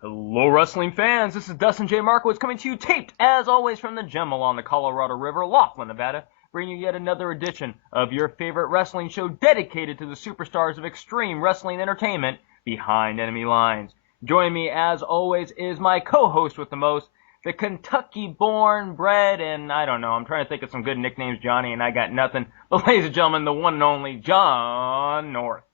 Hello, wrestling fans. This is Dustin J. Markowitz coming to you taped, as always, from the gem along the Colorado River, Laughlin, Nevada, bringing you yet another edition of your favorite wrestling show dedicated to the superstars of extreme wrestling entertainment behind enemy lines. Joining me, as always, is my co-host with the most, the Kentucky-born, bred, and I don't know, I'm trying to think of some good nicknames, Johnny, and I got nothing. But ladies and gentlemen, the one and only John North.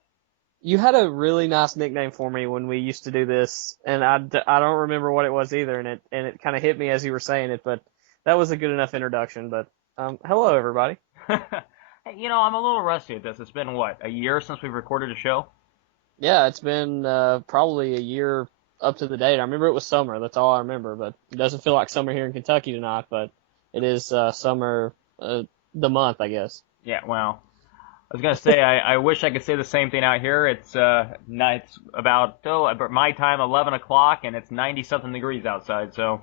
You had a really nice nickname for me when we used to do this, and I don't remember what it was either, and it kind of hit me as you were saying it, but that was a good enough introduction. But hello, everybody. Hey, you know, I'm a little rusty at this. It's been, what, a year since we've recorded a show? Yeah, it's been probably a year up to the date. I remember it was summer. That's all I remember, but it doesn't feel like summer here in Kentucky tonight, but it is summer the month, I guess. Yeah, well, I was going to say, I wish I could say the same thing out here. It's about my time, 11 o'clock, and it's 90-something degrees outside, so.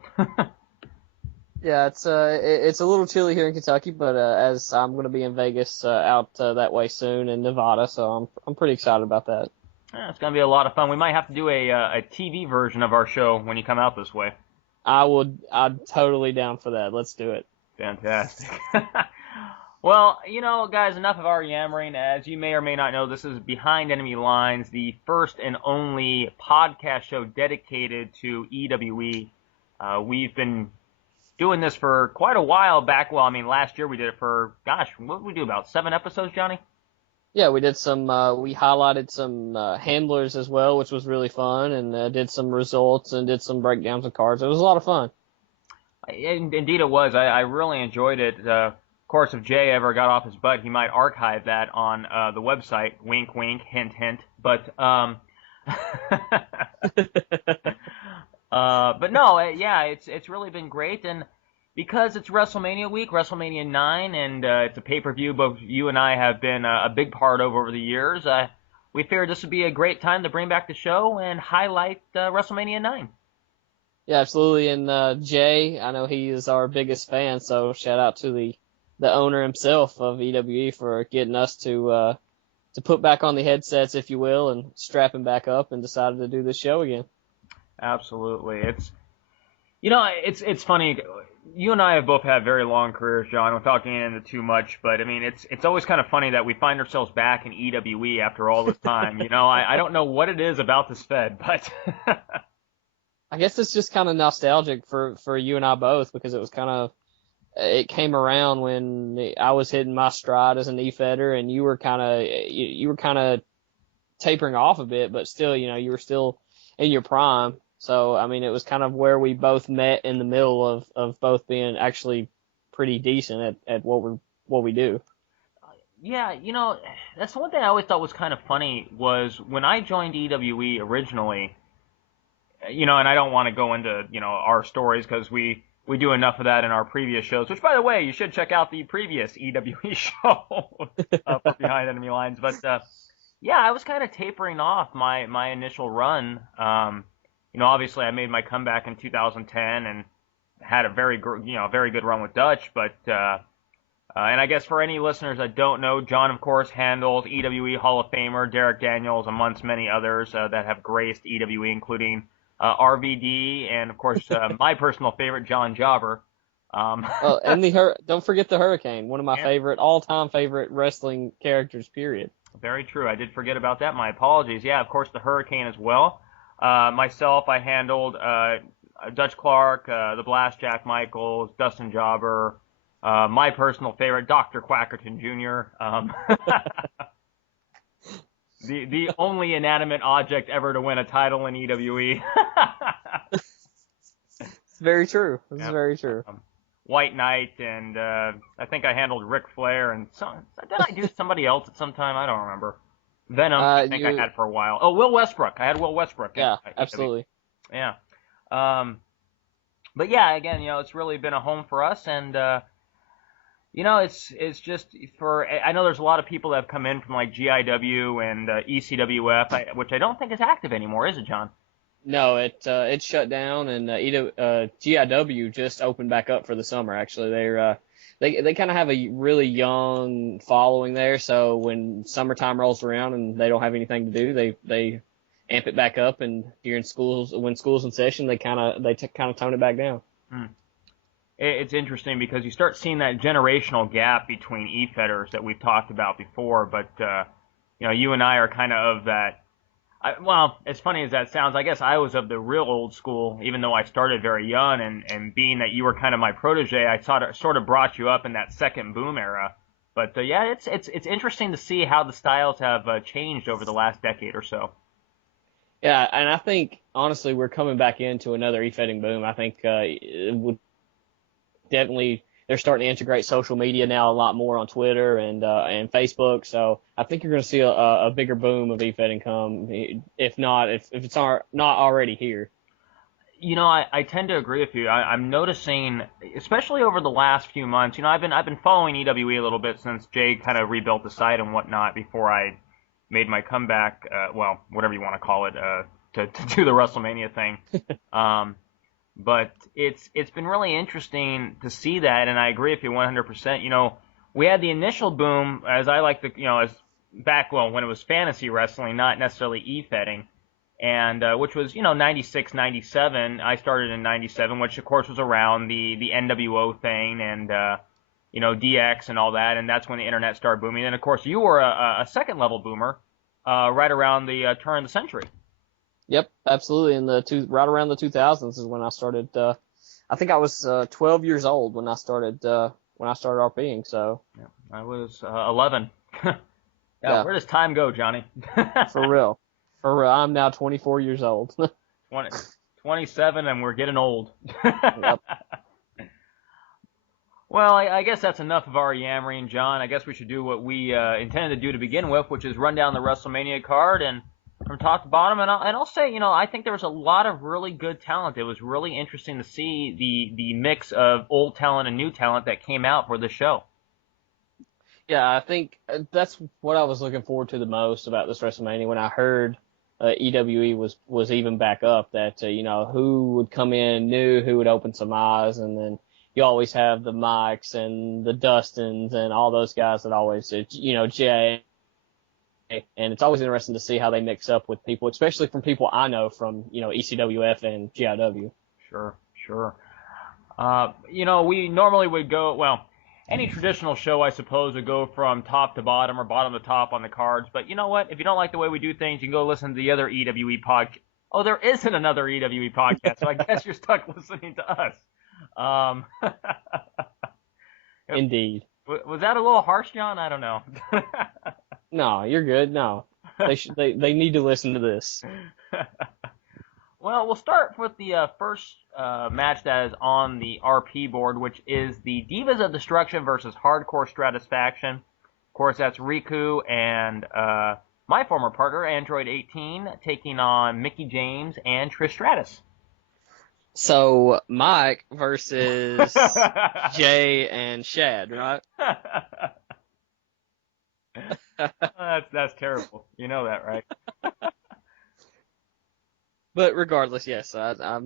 Yeah, it's a little chilly here in Kentucky, but as I'm going to be in Vegas out that way soon in Nevada, so I'm pretty excited about that. Yeah, it's going to be a lot of fun. We might have to do a TV version of our show when you come out this way. I'm totally down for that. Let's do it. Fantastic. Well, you know, guys, enough of our yammering. As you may or may not know, this is Behind Enemy Lines, the first and only podcast show dedicated to EWE. We've been doing this for quite a while back. Well, I mean, last year we did it for, gosh, what did we do, about 7 episodes, Johnny? Yeah, we did some, we highlighted some handlers as well, which was really fun, and did some results and did some breakdowns of cards. It was a lot of fun. Indeed it was. I really enjoyed it. Of course, if Jay ever got off his butt, he might archive that on the website. Wink, wink, hint, hint. But but no, yeah, it's really been great, and because it's WrestleMania week, WrestleMania 9, and it's a pay-per-view both you and I have been a big part of over the years. We figured this would be a great time to bring back the show and highlight WrestleMania 9. Yeah, absolutely. And Jay, I know he is our biggest fan, so shout out to the owner himself of EWE for getting us to put back on the headsets, if you will, and strap him back up, and decided to do this show again. Absolutely. It's funny. You and I have both had very long careers, John, without getting into too much, but I mean, it's always kind of funny that we find ourselves back in EWE after all this time. You know, I don't know what it is about this Fed, but I guess it's just kind of nostalgic for you and I both, because it came around when I was hitting my stride as an E-Feder, and you were kind of tapering off a bit, but still, you know, you were still in your prime. So, I mean, it was kind of where we both met in the middle of both being actually pretty decent at what we do. Yeah, you know, that's the one thing I always thought was kind of funny was when I joined EWE originally, you know, and I don't want to go into, you know, our stories because we do enough of that in our previous shows, which, by the way, you should check out the previous EWE show for Behind Enemy Lines. But, yeah, I was kind of tapering off my initial run. You know, obviously I made my comeback in 2010 and had a very good run with Dutch. But, and I guess for any listeners that don't know, John, of course, handles EWE Hall of Famer Derek Daniels, amongst many others that have graced EWE, including RVD, and of course my personal favorite, John Jobber. And don't forget the Hurricane, one of my all-time favorite wrestling characters. Period. Very true. I did forget about that. My apologies. Yeah, of course the Hurricane as well. Myself, I handled Dutch Clark, the Blast Jack Michaels, Dustin Jobber, my personal favorite, Dr. Quackerton Jr. The only inanimate object ever to win a title in EWE. It's very true. This is very true. White Knight, and I think I handled Ric Flair, and did I do somebody else at some time? I don't remember. Venom, I think I had for a while. Oh, Will Westbrook. I had Will Westbrook. Yeah, absolutely. Yeah. But yeah, again, you know, it's really been a home for us, and you know, it's just I know there's a lot of people that have come in from like GIW and ECWF, which I don't think is active anymore, is it, John? No, it shut down, and GIW just opened back up for the summer. Actually, they kind of have a really young following there. So when summertime rolls around and they don't have anything to do, they amp it back up, and during when school's in session, they kind of tone it back down. Hmm. It's interesting because you start seeing that generational gap between e-fetters that we've talked about before, but you and I are kind of that. Well, as funny as that sounds, I guess I was of the real old school, even though I started very young, and being that you were kind of my protege, I sort of brought you up in that second boom era. But yeah, it's interesting to see how the styles have changed over the last decade or so. Yeah, and I think honestly we're coming back into another e-fetting boom. I think it would definitely, they're starting to integrate social media now a lot more on Twitter and Facebook. So I think you're going to see a bigger boom of e-fetting come, if it's not already here. I tend to agree with you. I'm noticing, especially over the last few months. I've been following EWE a little bit since Jay kind of rebuilt the site and whatnot before I made my comeback. Well, whatever you want to call it, to do the WrestleMania thing. But it's been really interesting to see that, and I agree with you 100%. We had the initial boom, as I like to, as back, when it was fantasy wrestling, not necessarily e-fetting, and which was, 96, 97. I started in 97, which of course was around the NWO thing and, DX and all that, and that's when the internet started booming. And of course, you were a second level boomer, right around the turn of the century. Yep, absolutely. Right around the 2000s is when I started. I think I was 12 years old when I started RPing. So yeah, I was 11. Yeah. Where does time go, Johnny? For real. I'm now 24 years old. 27, and we're getting old. Yep. Well, I guess that's enough of our yammering, John. I guess we should do what we intended to do to begin with, which is run down the WrestleMania card and from top to bottom. And I'll say, I think there was a lot of really good talent. It was really interesting to see the mix of old talent and new talent that came out for the show. Yeah, I think that's what I was looking forward to the most about this WrestleMania when I heard EWE was even back up, that who would come in new, who would open some eyes, and then you always have the Mikes and the Dustins and all those guys that always, Jay, and it's always interesting to see how they mix up with people, especially from people I know from ECWF and GIW. Sure. We normally would go, well, any traditional show, I suppose, would go from top to bottom or bottom to top on the cards. But you know what? If you don't like the way we do things, you can go listen to the other EWE podcast. Oh, there isn't another EWE podcast, so I guess you're stuck listening to us. Indeed. Was that a little harsh, John? I don't know. No, you're good. No, they need to listen to this. Well, we'll start with the first match that is on the RP board, which is the Divas of Destruction versus Hardcore Stratisfaction. Of course, that's Riku and my former partner, Android 18, taking on Mickie James and Trish Stratus. So, Mike versus Jay and Shad, right? That's terrible. You know that, right? But regardless, yes, I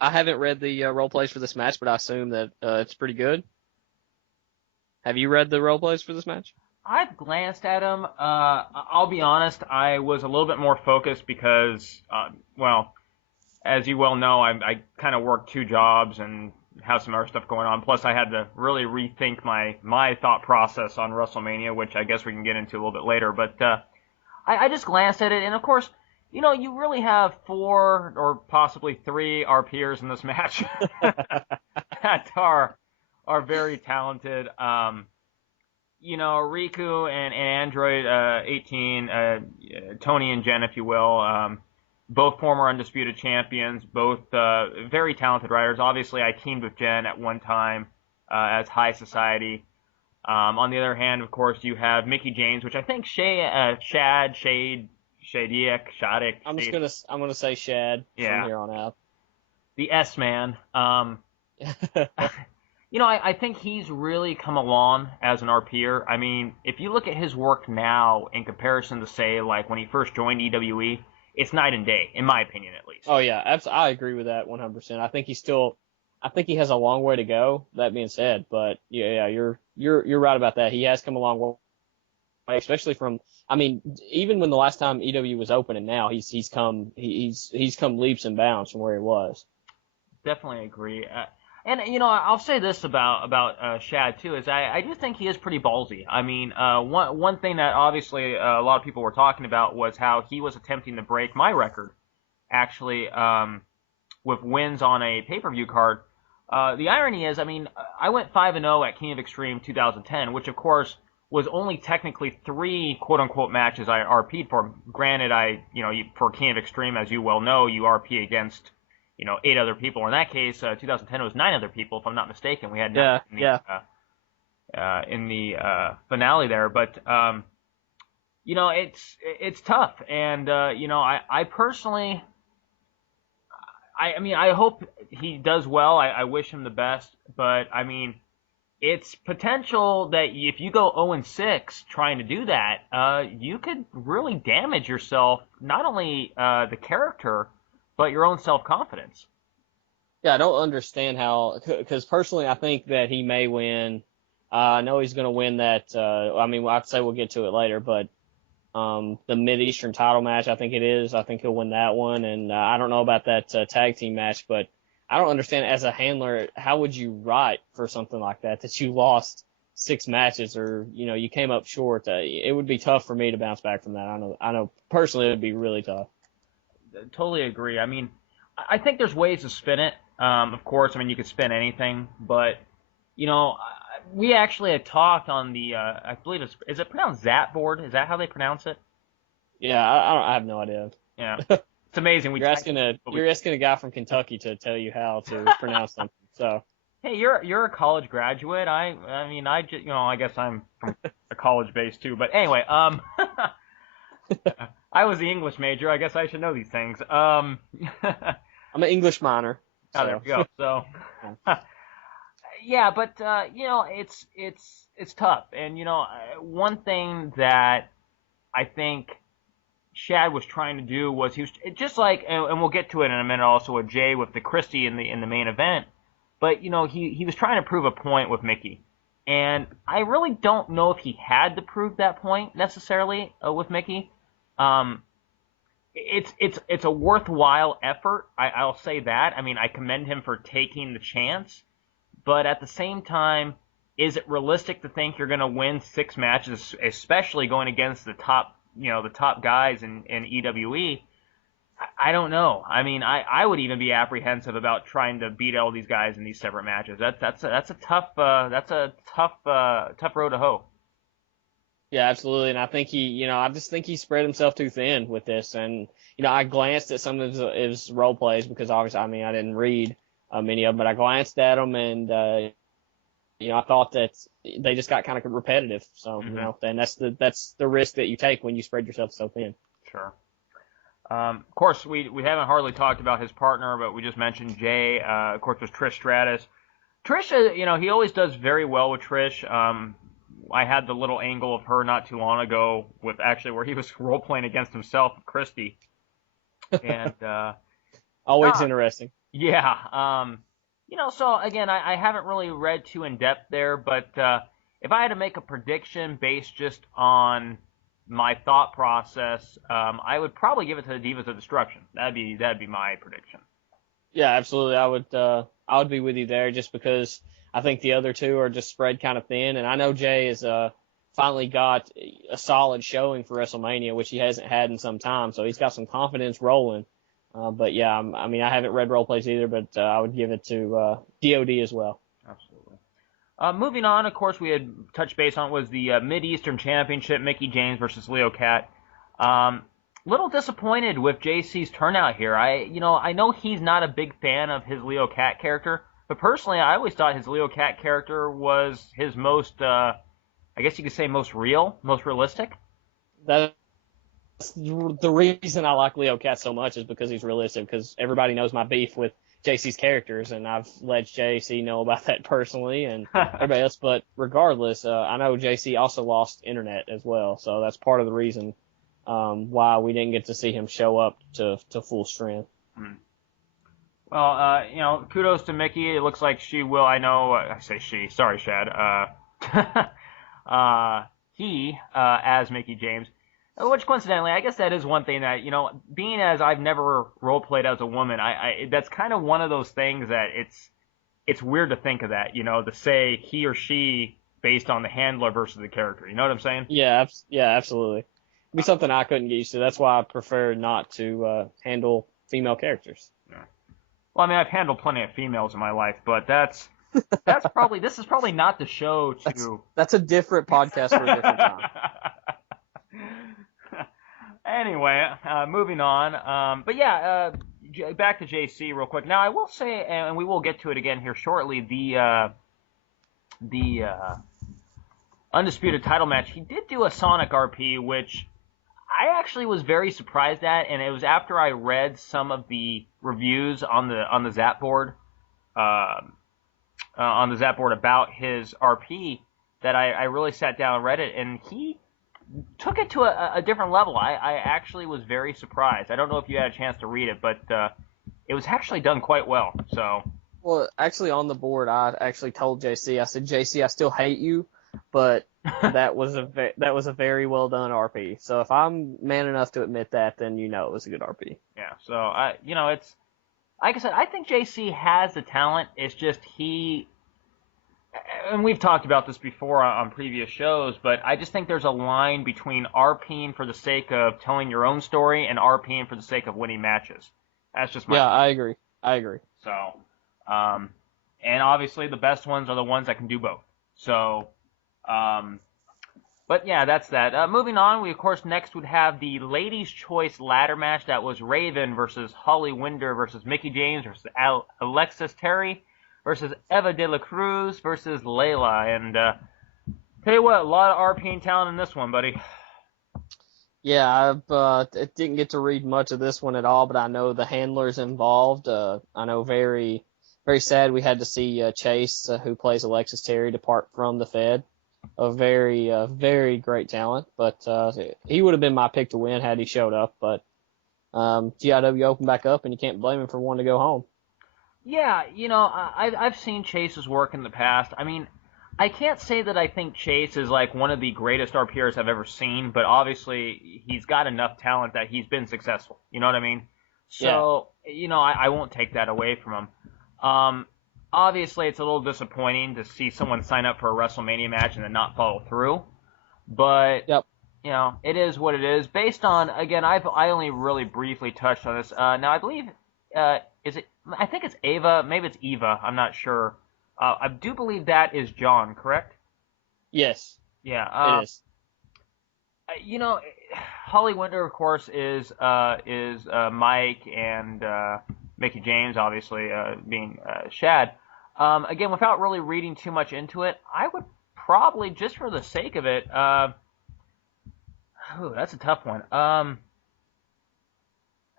haven't read the role plays for this match, but I assume that it's pretty good. Have you read the role plays for this match? I've glanced at them. I'll be honest, I was a little bit more focused because, as you well know, I kind of work two jobs and have some other stuff going on. Plus, I had to really rethink my thought process on WrestleMania, which I guess we can get into a little bit later. But I just glanced at it, and of course, you really have 4 or possibly 3 RPers in this match that are very talented. Riku and Android 18, Tony and Jen, if you will, both former Undisputed Champions, both very talented writers. Obviously, I teamed with Jen at one time as High Society. On the other hand, of course, you have Mickie James, which I think Shadiak. I'm gonna say Shad from here on out. The S-Man. I think he's really come along as an RPer. I mean, if you look at his work now in comparison to, say, like when he first joined EWE, it's night and day, in my opinion, at least. Oh yeah, I agree with that 100%. I think he has a long way to go. That being said, but yeah, you're right about that. He has come a long way. especially from. I mean, even when the last time EW was open and now he's come leaps and bounds from where he was. Definitely agree. And I'll say this about Shad too is I do think he is pretty ballsy. I mean, one thing that obviously a lot of people were talking about was how he was attempting to break my record, actually, with wins on a pay-per-view card. The irony is, I mean, I went 5-0 at King of Extreme 2010, which of course was only technically 3 quote-unquote matches I RP'd for. Granted, for King of Extreme, as you well know, you RP against 8 other people. In that case, 2010 it was 9 other people, if I'm not mistaken. We had 9 in the finale there, but it's tough, and I personally, I mean, I hope he does well. I wish him the best, but I mean, it's potential that if you go 0-6 trying to do that, you could really damage yourself, not only the character, but your own self-confidence. Yeah, I don't understand how, because personally I think that he may win. I know he's going to win that. I mean, I'd say we'll get to it later, but the Mid-Eastern title match, I think it is. I think he'll win that one. And I don't know about that tag team match, but I don't understand as a handler, how would you write for something like that you lost 6 matches or, you came up short. It would be tough for me to bounce back from that. I know personally it would be really tough. Totally agree. I mean, I think there's ways to spin it. Of course, I mean, you could spin anything, but, we actually had talked on the, I believe is it pronounced Zap board? Is that how they pronounce it? Yeah, I have no idea. Yeah. It's amazing. You're asking a guy from Kentucky to tell you how to pronounce something. So. Hey, you're a college graduate. I mean, I just, I guess I'm from a college base too, but anyway, I was the English major. I guess I should know these things. I'm an English minor. So. Oh, there we go. So, yeah, but it's tough. And one thing that I think Shad was trying to do was he was just like, and we'll get to it in a minute also with Jay with the Christie in the main event. But he was trying to prove a point with Mickey. And I really don't know if he had to prove that point necessarily with Mickey. It's a worthwhile effort. I'll say that. I mean, I commend him for taking the chance, but at the same time, is it realistic to think you're going to win 6 matches, especially going against the top guys in EWE? I don't know. I mean, I would even be apprehensive about trying to beat all these guys in these separate matches. That's a tough road to hoe. Yeah, absolutely. And I think I just think he spread himself too thin with this. And, I glanced at some of his role plays because obviously, I mean, I didn't read many of them, but I glanced at them and, I thought that they just got kind of repetitive. So, then that's the risk that you take when you spread yourself so thin. Sure. Of course, we haven't hardly talked about his partner, but we just mentioned Jay. Of course, was Trish Stratus. Trish, he always does very well with Trish. I had the little angle of her not too long ago with actually where he was role playing against himself, Christie. And always interesting. Yeah. So again, I haven't really read too in depth there, but if I had to make a prediction based just on my thought process, I would probably give it to the Divas of Destruction. That'd be my prediction. Yeah, absolutely. I would be with you there just because I think the other two are just spread kind of thin, and I know Jay has finally got a solid showing for WrestleMania, which he hasn't had in some time, so he's got some confidence rolling. But yeah, I mean, I haven't read role plays either, but I would give it to DOD as well. Absolutely. Moving on, of course, we had touched base on was the Mid-Eastern Championship, Mickie James versus Leo Cat. Little disappointed with JC's turnout here. I know he's not a big fan of his Leo Cat character, but personally, I always thought his Leo Cat character was his most, I guess you could say most real, most realistic. That's the reason I like Leo Cat so much is because he's realistic, because everybody knows my beef with JC's characters, and I've let JC know about that personally and everybody else. But regardless, I know JC also lost internet as well, so that's part of the reason why we didn't get to see him show up to full strength. Well, kudos to Mickie. It looks like she will. I know. I say she. Sorry, Shad. he as Mickey James. Which coincidentally, I guess that is one thing that, being as I've never role played as a woman, I that's kind of one of those things that it's weird to think of that, to say he or she based on the handler versus the character. You know what I'm saying? Yeah, absolutely. It'd be something I couldn't get used to. That's why I prefer not to handle female characters. Yeah. Well, I mean, I've handled plenty of females in my life, but this is probably not the show to. That's a different podcast for a different time. Anyway, moving on. But yeah, back to JC real quick. Now, I will say, and we will get to it again here shortly, the Undisputed title match, he did do a Sonic RP, which I actually was very surprised at, and it was after I read some of the reviews on the Zap board, about his RP, that I really sat down and read it, and he took it to a different level. I actually was very surprised. I don't know if you had a chance to read it, but it was actually done quite well. So. Well, actually, on the board, I actually told JC. I said, JC, I still hate you, but that was a very well done RP. So if I'm man enough to admit that, then it was a good RP. Yeah. So it's like I said, I think JC has the talent. It's just and we've talked about this before on previous shows, but I just think there's a line between RPing for the sake of telling your own story and RPing for the sake of winning matches. That's just my opinion. I agree. So, and obviously the best ones are the ones that can do both. So, but yeah, that's that. Moving on, we of course next would have the Ladies' Choice ladder match. That was Raven versus Holly Winder versus Mickey James versus Alexis Terry versus Eva de la Cruz versus Layla. And tell you what, a lot of RPing talent in this one, buddy. Yeah, I didn't get to read much of this one at all, but I know the handlers involved. I know very, very sad we had to see Chase, who plays Alexis Terry, depart from the Fed. A very, very great talent, but he would have been my pick to win had he showed up. But GIW opened back up, and you can't blame him for wanting to go home. Yeah, I've seen Chase's work in the past. I mean, I can't say that I think Chase is like one of the greatest RPers I've ever seen, but obviously he's got enough talent that he's been successful. You know what I mean? So, yeah. I won't take that away from him. Obviously, it's a little disappointing to see someone sign up for a WrestleMania match and then not follow through. But, yep. It is what it is. Based on, again, I only really briefly touched on this. Now, I believe, I think it's Ava, maybe it's Eva, I'm not sure. I do believe that is John, correct? Yes. Yeah. It is. Holly Winder, of course, is Mike and Mickey James, obviously, being Shad. Again, without really reading too much into it, I would probably, just for the sake of it, that's a tough one.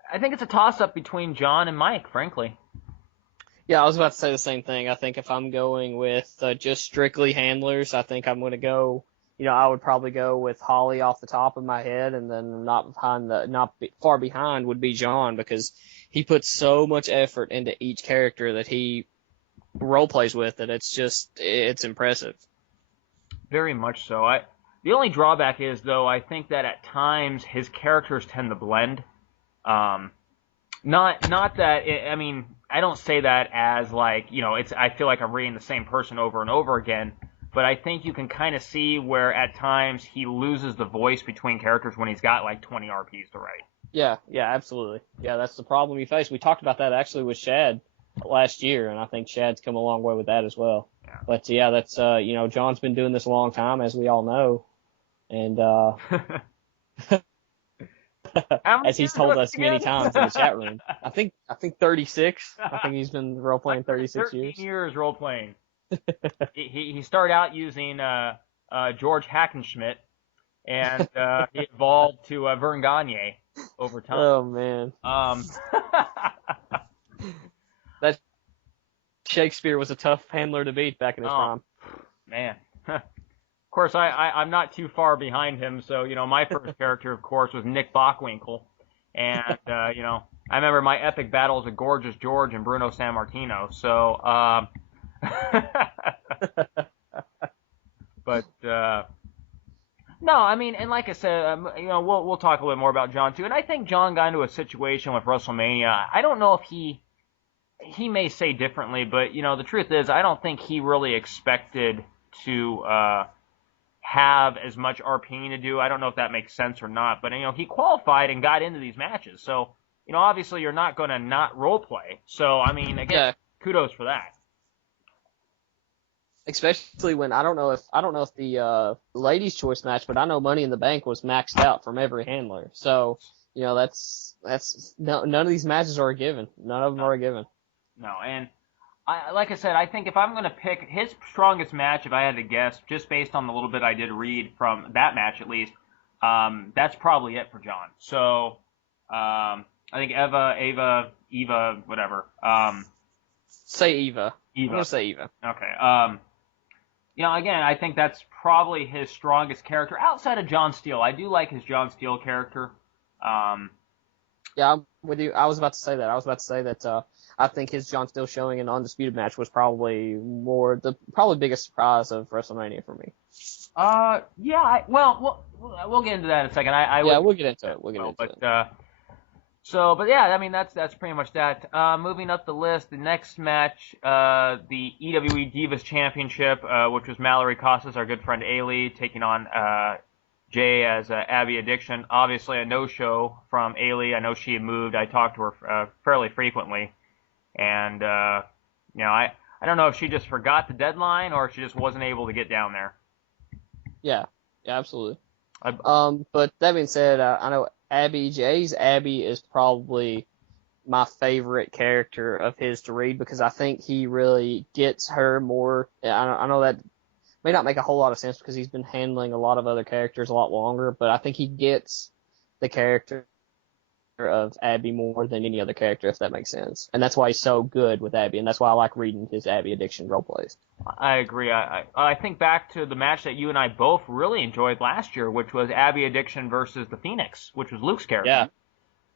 I think it's a toss-up between John and Mike, frankly. Yeah, I was about to say the same thing. I think if I'm going with just strictly handlers, I think I'm going to go, I would probably go with Holly off the top of my head, and then not far behind would be John, because he puts so much effort into each character that he role plays with that it's impressive. Very much so. The only drawback is, though, I think that at times his characters tend to blend. Not that, I mean, I don't say that as like, I feel like I'm reading the same person over and over again, but I think you can kind of see where at times he loses the voice between characters when he's got like 20 RPs to write. Yeah, absolutely. Yeah, that's the problem you face. We talked about that actually with Shad last year, and I think Shad's come a long way with that as well. Yeah. But yeah, that's, John's been doing this a long time, as we all know, and, as he's told us many times in the chat room. I think 36. I think he's been role playing 36 years. 13 years role playing. he started out using George Hackenschmidt, and he evolved to Vern Gagne over time. Oh man. That Shakespeare was a tough handler to beat back in his prime. Man. Of course, I'm not too far behind him, so, my first character, of course, was Nick Bockwinkel. And, I remember my epic battles with Gorgeous George and Bruno Sammartino. So, but No, I mean, and like I said, we'll talk a little bit more about John too. And I think John got into a situation with WrestleMania. I don't know if he may say differently, but the truth is, I don't think he really expected to have as much RPing to do. I don't know if that makes sense or not, but he qualified and got into these matches. So obviously you're not going to not role play. So I mean, again, kudos for that. Especially when I don't know if the ladies' choice match, but I know Money in the Bank was maxed out from every handler. So that's none of these matches are a given. None of them are a given. No, and like I said, I think if I'm going to pick his strongest match, if I had to guess, just based on the little bit I did read from that match at least, that's probably it for John. So I think Eva, whatever. Say Eva. Eva. I'm going to say Eva. Okay. Again, I think that's probably his strongest character outside of John Steele. I do like his John Steele character. Yeah, I'm with you. I was about to say that. I think his John Steele showing in Undisputed match was probably probably biggest surprise of WrestleMania for me. Yeah. We'll get into that in a second. We'll get into it. But yeah, I mean that's pretty much that. Moving up the list, the next match, the EWE Divas Championship, which was Mallory Costas, our good friend Ailey, taking on Jay as Abby Addiction. Obviously a no-show from Ailey. I know she had moved. I talked to her fairly frequently, and I don't know if she just forgot the deadline or if she just wasn't able to get down there. Yeah, absolutely. But that being said, I know Jay's Abby is probably my favorite character of his to read because I think he really gets her more. I know that may not make a whole lot of sense because he's been handling a lot of other characters a lot longer, but I think he gets the character of Abby more than any other character, if that makes sense. And that's why he's so good with Abby, and that's why I like reading his Abby Addiction role plays. I agree. I think back to the match that you and I both really enjoyed last year, which was Abby Addiction versus the Phoenix, which was Luke's character. Yeah.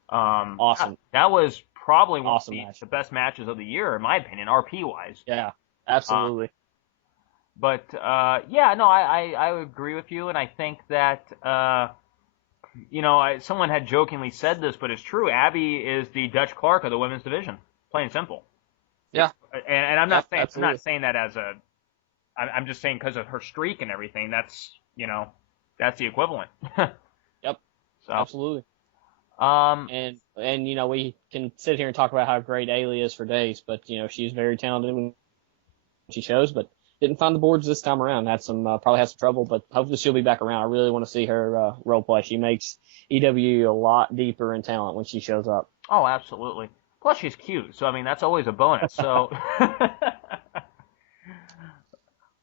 Awesome. That was probably one of the best matches of the year, in my opinion, RP-wise. Yeah, absolutely. I agree with you, and I think that someone had jokingly said this, but it's true. Abby is the Dutch Clark of the women's division, plain and simple. Yeah. And I'm not saying that as I'm just saying because of her streak and everything. That's that's the equivalent. Yep. So absolutely. And we can sit here and talk about how great Ailey is for days, but she's very talented when she shows, but didn't find the boards this time around. Probably had some trouble, but hopefully she'll be back around. I really want to see her role play. She makes EW a lot deeper in talent when she shows up. Oh, absolutely. Plus she's cute, so I mean that's always a bonus. So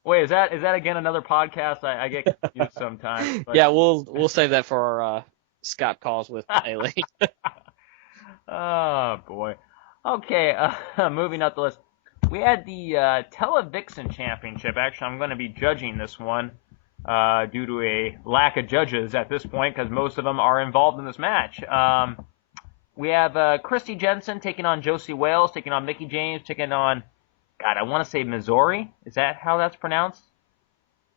wait, is that again another podcast? I get confused sometimes. But... Yeah, we'll save that for our Skype calls with Ailey. Oh boy. Okay, moving up the list. We had the Televixen Championship. Actually, I'm going to be judging this one due to a lack of judges at this point because most of them are involved in this match. We have Christy Jensen taking on Josie Wales, taking on Mickie James, taking on, I want to say Missouri. Is that how that's pronounced?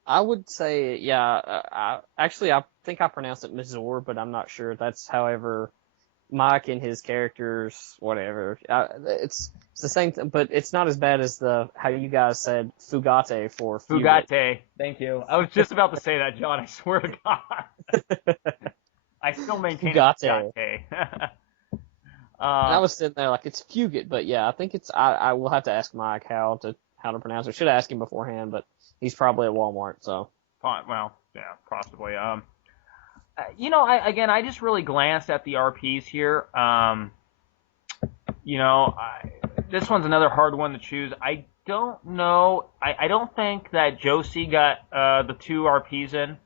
I would say, yeah. I think I pronounced it Missouri, but I'm not sure. That's however Mike and his characters, whatever. It's the same thing, but it's not as bad as how you guys said Fugate for Fugate. Thank you. I was just about to say that, John. I swear to God. I still maintain Fugate. I was sitting there like it's Fugate, but yeah, I think it's. I will have to ask Mike how to pronounce it. Should have asked him beforehand, but he's probably at Walmart, so. Well, yeah, possibly. I just really glanced at the RPs here. This one's another hard one to choose. I don't know. I don't think that Josie got the 2 RPs in.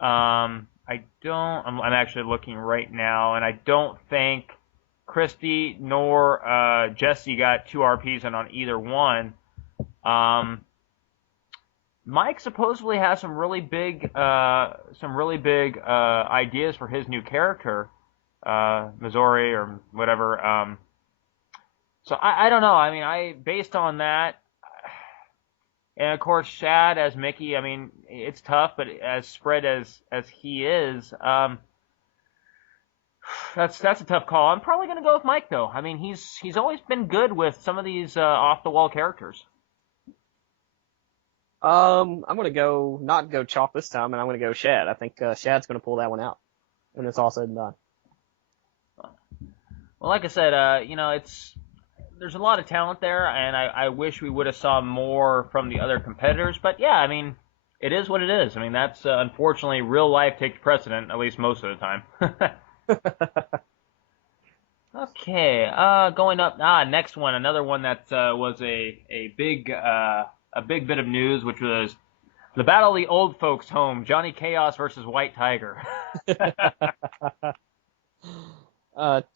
I'm actually looking right now, and I don't think Christy nor Jesse got 2 RPs in on either one. Mike supposedly has some really big ideas for his new character, Missouri or whatever. So I don't know. I mean, based on that, And of course, Shad as Mickey. I mean, it's tough, but as spread as he is, that's a tough call. I'm probably gonna go with Mike though. I mean, he's always been good with some of these off the wall characters. I'm gonna not go chalk this time, and I'm gonna go Shad. I think Shad's gonna pull that one out when it's all said and done. Well, like I said, there's a lot of talent there, and I wish we would have saw more from the other competitors. But yeah, I mean, it is what it is. I mean, that's unfortunately real life takes precedent, at least most of the time. Okay, going up. Next one, another one that was a big bit of news, which was the Battle of the Old Folks' Home: Johnny Chaos versus White Tiger.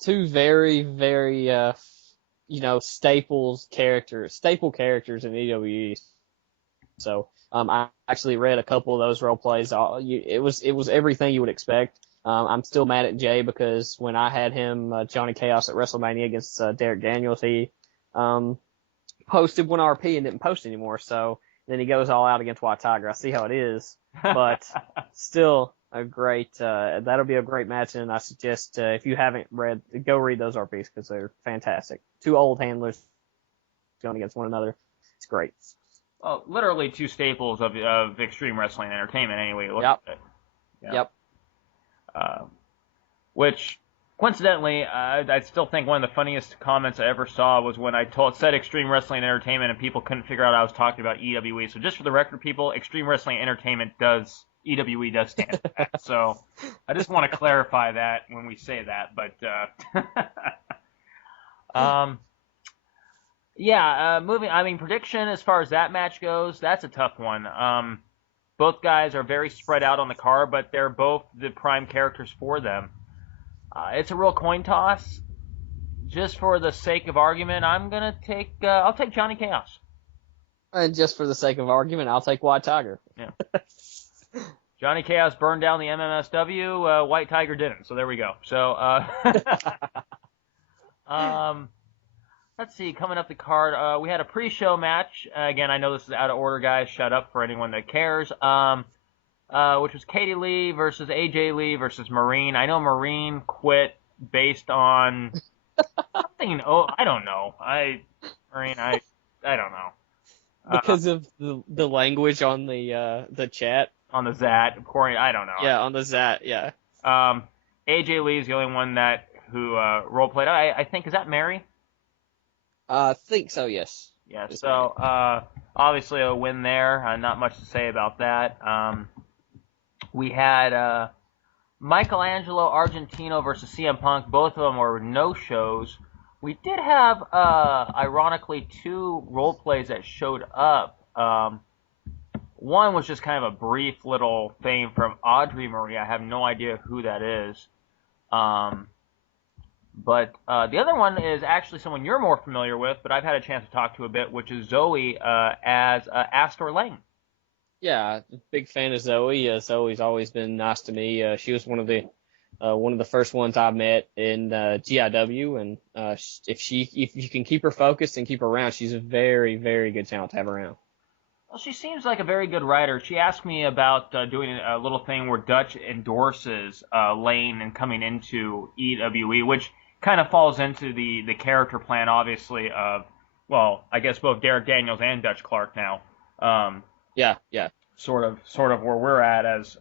Two very, very, staple characters in EWE. So, I actually read a couple of those role plays. It was everything you would expect. I'm still mad at Jay because when I had him, Johnny Chaos at WrestleMania against Derek Daniels, he posted one RP and didn't post anymore. So then he goes all out against White Tiger. I see how it is, but still a great. That'll be a great match, and I suggest if you haven't read, go read those RPs because they're fantastic. Two old handlers going against one another. It's great. Well, literally two staples of extreme wrestling entertainment. Anyway, look Yep. at it. Yeah. Yep. Which, coincidentally, I still think one of the funniest comments I ever saw was when I said Extreme Wrestling Entertainment and people couldn't figure out I was talking about EWE. So just for the record, people, Extreme Wrestling Entertainment EWE does stand for that. So I just want to clarify that when we say that. But, moving, I mean, prediction as far as that match goes, that's a tough one. Both guys are very spread out on the card, but they're both the prime characters for them. It's a real coin toss. Just for the sake of argument, I'll take Johnny Chaos. And just for the sake of argument, I'll take White Tiger. Yeah. Johnny Chaos burned down the MMSW. White Tiger didn't. So there we go. So, let's see, coming up the card, we had a pre-show match. Again, I know this is out of order, guys. Shut up for anyone that cares. Which was Katie Lee versus AJ Lee versus Marine. I know Marine quit based on something. Oh, I don't know. I don't know. Because of the language on the chat. On the Zat, of course. I don't know. Yeah, on the Zat. Yeah. AJ Lee is the only one who role played. I think, is that Mary? I think so, yes. Yeah, so obviously a win there. Not much to say about that. We had Michelangelo Argentino versus CM Punk. Both of them were no-shows. We did have, ironically, two role plays that showed up. One was just kind of a brief little thing from Audrey Marie. I have no idea who that is. But the other one is actually someone you're more familiar with, but I've had a chance to talk to a bit, which is Zoe as Astor Lang. Yeah, big fan of Zoe. Zoe's always been nice to me. She was one of the first ones I met in GIW, and if you can keep her focused and keep her around, she's a very, very good talent to have around. Well, she seems like a very good writer. She asked me about doing a little thing where Dutch endorses Lane and coming into EWE, which kind of falls into the character plan, obviously, of, well, I guess both Derek Daniels and Dutch Clark now. Yeah. Sort of where we're at as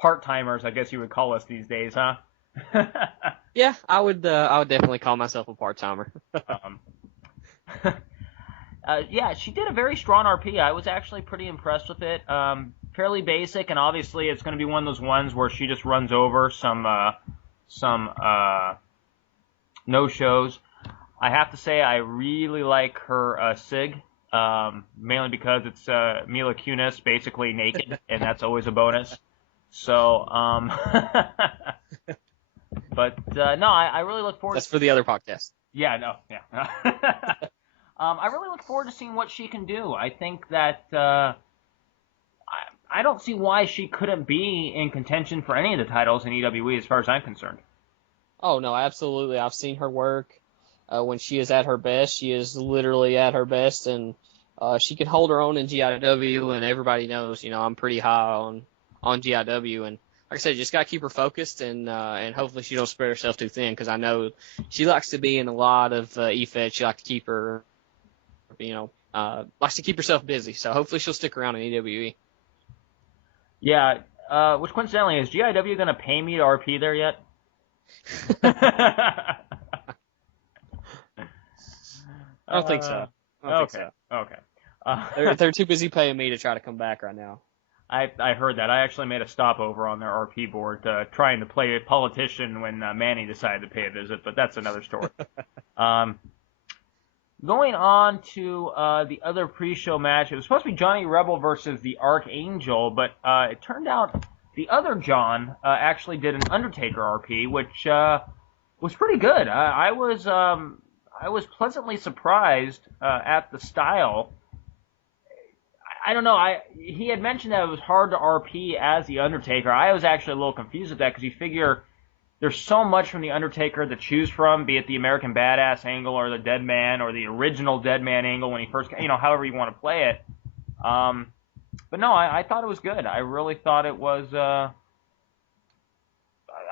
part-timers, I guess you would call us these days, huh? Yeah, I would definitely call myself a part-timer. Yeah, she did a very strong RP. I was actually pretty impressed with it. Fairly basic, and obviously it's going to be one of those ones where she just runs over some no-shows. I have to say I really like her Sig, mainly because it's Mila Kunis basically naked, and that's always a bonus. So, but no, I really look forward. That's for the other podcast. Yeah, no, yeah. I really look forward to seeing what she can do. I think that I don't see why she couldn't be in contention for any of the titles in EWE as far as I'm concerned. Oh, no, absolutely. I've seen her work. When she is at her best, she is literally at her best, and she can hold her own in GIW, and everybody knows, I'm pretty high on GIW, and like I said, just gotta keep her focused, and hopefully she don't spread herself too thin, because I know she likes to be in a lot of EFED. She likes to keep her, likes to keep herself busy. So hopefully she'll stick around in EWE. Yeah. Which coincidentally, is GIW gonna pay me to RP there yet? I don't think so. Okay. They're too busy paying me to try to come back right now. I heard that. I actually made a stopover on their RP board, trying to play a politician when Manny decided to pay a visit, but that's another story. Going on to the other pre-show match, it was supposed to be Johnny Rebel versus the Archangel, but it turned out the other John actually did an Undertaker RP, which was pretty good. I was pleasantly surprised at the style. I don't know. He had mentioned that it was hard to RP as the Undertaker. I was actually a little confused with that, because you figure there's so much from the Undertaker to choose from, be it the American Badass angle or the Dead Man or the original Dead Man angle when he first, however you want to play it. But no, I thought it was good. I really thought it was. I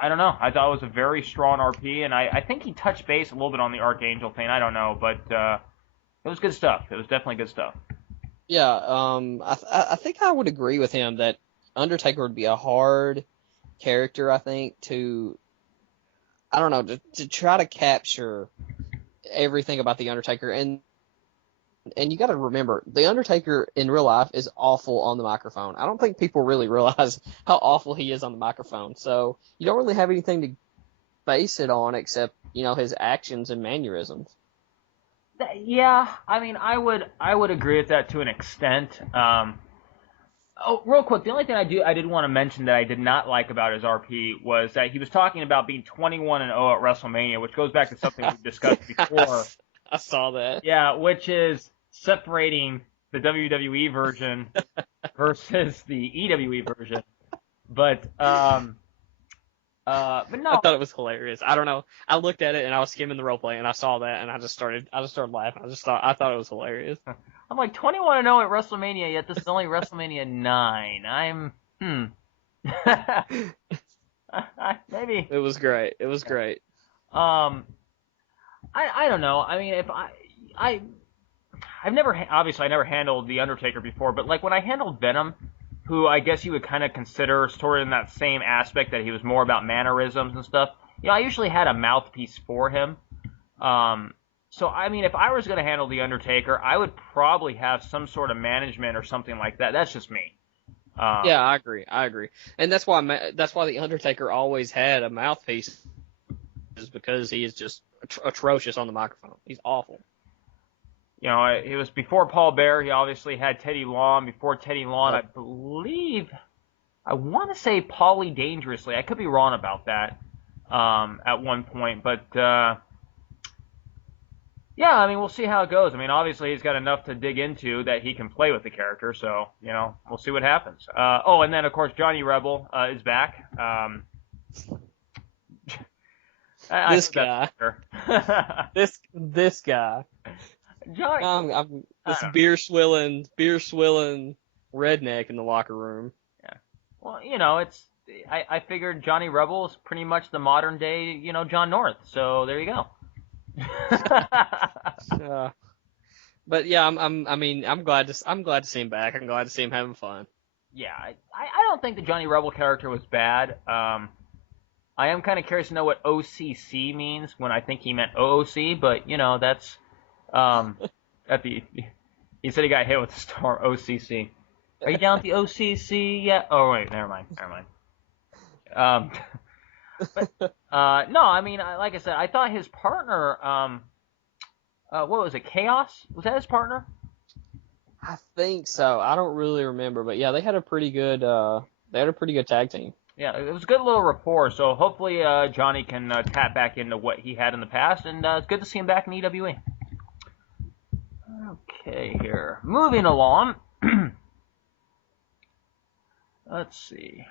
don't know. I thought it was a very strong RP, and I think he touched base a little bit on the Archangel thing. I don't know, but it was good stuff. It was definitely good stuff. Yeah, I think I would agree with him that Undertaker would be a hard character, I think, to try to capture everything about the Undertaker. And you got to remember, the Undertaker in real life is awful on the microphone. I don't think people really realize how awful he is on the microphone. So you don't really have anything to base it on except, his actions and mannerisms. Yeah, I mean, I would agree with that to an extent. Real quick, the only thing I did want to mention that I did not like about his RP was that he was talking about being 21-0 at WrestleMania, which goes back to something we discussed before. I saw that. Yeah, which is separating the WWE version versus the EWE version. But no. I thought it was hilarious. I don't know. I looked at it and I was skimming the roleplay and I saw that and I just started laughing. I thought it was hilarious. I'm like 21-0 at WrestleMania, yet this is only WrestleMania 9. Maybe. It was great. It was great. I don't know. I mean, if I've never handled the Undertaker before, but like when I handled Venom, who I guess you would kind of consider sort of in that same aspect that he was more about mannerisms and stuff. I usually had a mouthpiece for him. So, I mean, if I was going to handle the Undertaker, I would probably have some sort of management or something like that. That's just me. Yeah, I agree. And that's why the Undertaker always had a mouthpiece, is because he is just atrocious on the microphone. He's awful. It was before Paul Bearer. He obviously had Teddy Long. Before Teddy Long, I want to say Paulie Dangerously. I could be wrong about that at one point. But, yeah, I mean, we'll see how it goes. I mean, obviously he's got enough to dig into that he can play with the character. So, we'll see what happens. And then, of course, Johnny Rebel is back. This guy. This guy. Johnny, this beer swilling redneck in the locker room. Yeah. Well, I figured Johnny Rebel is pretty much the modern day, John North. So there you go. But yeah, I'm glad to see him back. I'm glad to see him having fun. Yeah, I don't think the Johnny Rebel character was bad. I am kind of curious to know what OCC means when I think he meant OOC, but that's he said he got hit with the storm. OCC. Are you down with the OCC yet? Oh wait, never mind. But no, I mean, like I said, I thought his partner, what was it, Chaos? Was that his partner? I think so. I don't really remember, but yeah, they had a pretty good tag team. Yeah, it was a good little rapport. So hopefully Johnny can tap back into what he had in the past, and it's good to see him back in EWE. Okay, here, moving along. Let's see.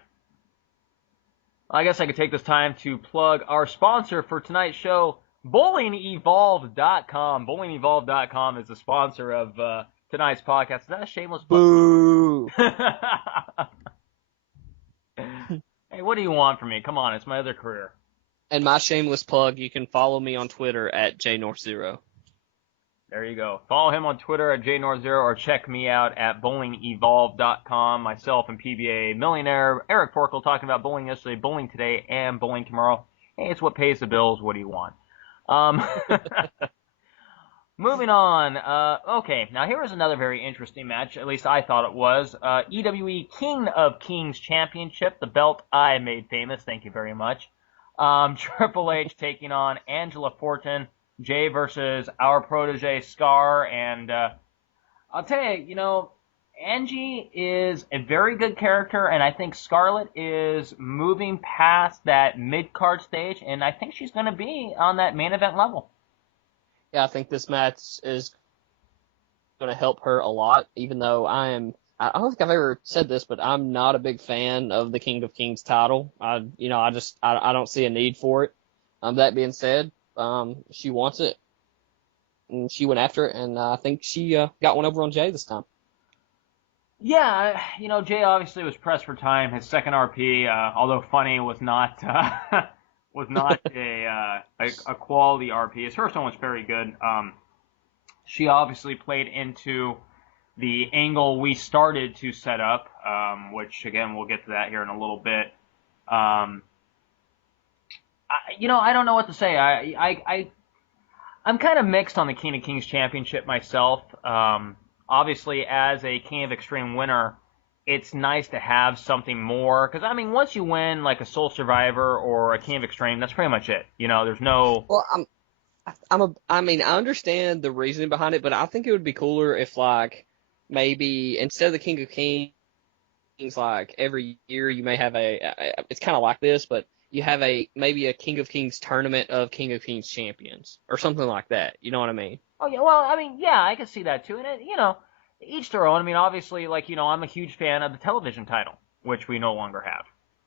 I guess I could take this time to plug our sponsor for tonight's show, BowlingEvolve.com. BowlingEvolve.com is the sponsor of tonight's podcast. Is that a shameless plug? Boo! Hey, what do you want from me? Come on, it's my other career. And my shameless plug, you can follow me on Twitter at jnorth0. There you go. Follow him on Twitter at jnorth0 or check me out at bowlingevolve.com. Myself and PBA millionaire Eric Porkle talking about bowling yesterday, bowling today, and bowling tomorrow. Hey, it's what pays the bills. What do you want? Moving on. Okay, now here is another very interesting match. At least I thought it was. EWE King of Kings Championship, the belt I made famous. Thank you very much. Triple H taking on Angela Fortin. Jay versus our protege Scar, and I'll tell you, Angie is a very good character, and I think Scarlett is moving past that mid-card stage, and I think she's going to be on that main event level. Yeah, I think this match is going to help her a lot, even though I don't think I've ever said this, but I'm not a big fan of the King of Kings title. I don't see a need for it. That being said, she wants it, and she went after it, and I think she got one over on Jay this time. Yeah, Jay obviously was pressed for time. His second RP, although funny, was not a quality RP. His first one was very good. She obviously played into the angle we started to set up, which again we'll get to that here in a little bit. I don't know what to say. I'm kind of mixed on the King of Kings Championship myself. Obviously, as a King of Extreme winner, it's nice to have something more. Because, once you win, like a Soul Survivor or a King of Extreme, that's pretty much it. There's no... Well, I understand the reasoning behind it, but I think it would be cooler if, maybe instead of the King of Kings, every year you may have it's kind of like this, but you have maybe a King of Kings tournament of King of Kings champions or something like that. You know what I mean? Oh, yeah. Well, yeah, I can see that too. And, each their own. Obviously, I'm a huge fan of the television title, which we no longer have.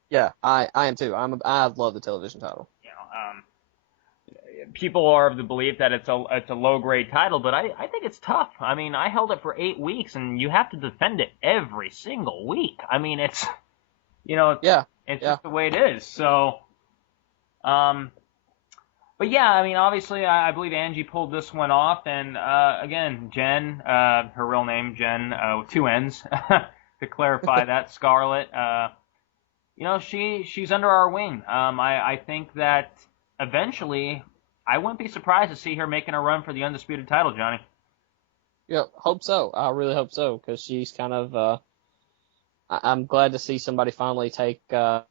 Yeah, I am too. I love the television title. People are of the belief that it's a low grade title, but I think it's tough. I held it for 8 weeks, and you have to defend it every single week. It's it's just the way it is. So, but yeah, obviously, I believe Angie pulled this one off, and again, Jen, her real name Jen with 2 N's, to clarify that, Scarlett, she's under our wing. I think that eventually, I wouldn't be surprised to see her making a run for the undisputed title, Johnny. Yeah, hope so. I really hope so, because she's kind of. I'm glad to see somebody finally take the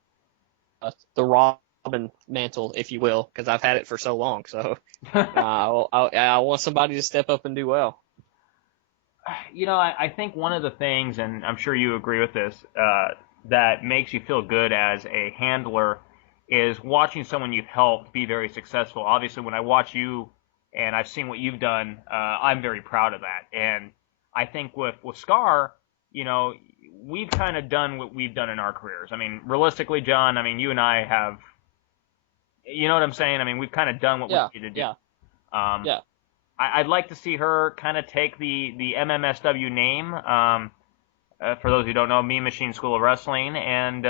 Robin mantle, if you will, because I've had it for so long. So I want somebody to step up and do well. I think one of the things, and I'm sure you agree with this, that makes you feel good as a handler is watching someone you've helped be very successful. Obviously, when I watch you and I've seen what you've done, I'm very proud of that. And I think with Scar, we've kind of done what we've done in our careers. Realistically, John, you and I have, you know what I'm saying? We've kind of done what we need to do. Yeah. I'd like to see her kind of take the MMSW name, for those who don't know, Mean Machine School of Wrestling, and,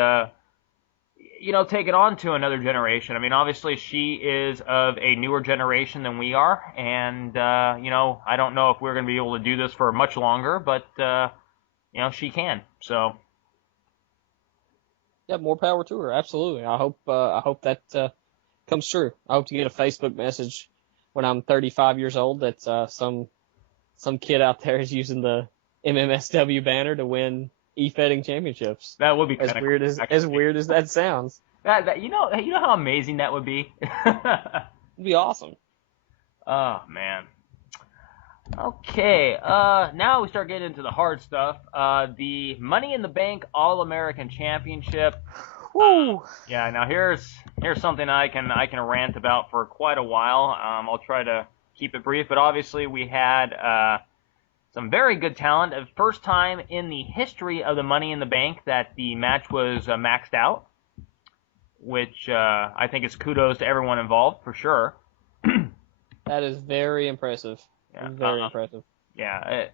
take it on to another generation. Obviously she is of a newer generation than we are, and, I don't know if we're going to be able to do this for much longer, but, she can, so. Yeah, more power to her, absolutely. I hope that comes true. I hope to get a Facebook message when I'm 35 years old that some kid out there is using the MMSW banner to win e-fetting championships. That would be as weird cool, as weird as that sounds. You know how amazing that would be. It'd be awesome. Oh man. Okay. Now we start getting into the hard stuff. The Money in the Bank All-American Championship. Woo! Yeah. Now here's something I can rant about for quite a while. I'll try to keep it brief, but obviously we had some very good talent. First time in the history of the Money in the Bank that the match was maxed out, which I think is kudos to everyone involved, for sure. That is very impressive. Yeah, very impressive. Yeah.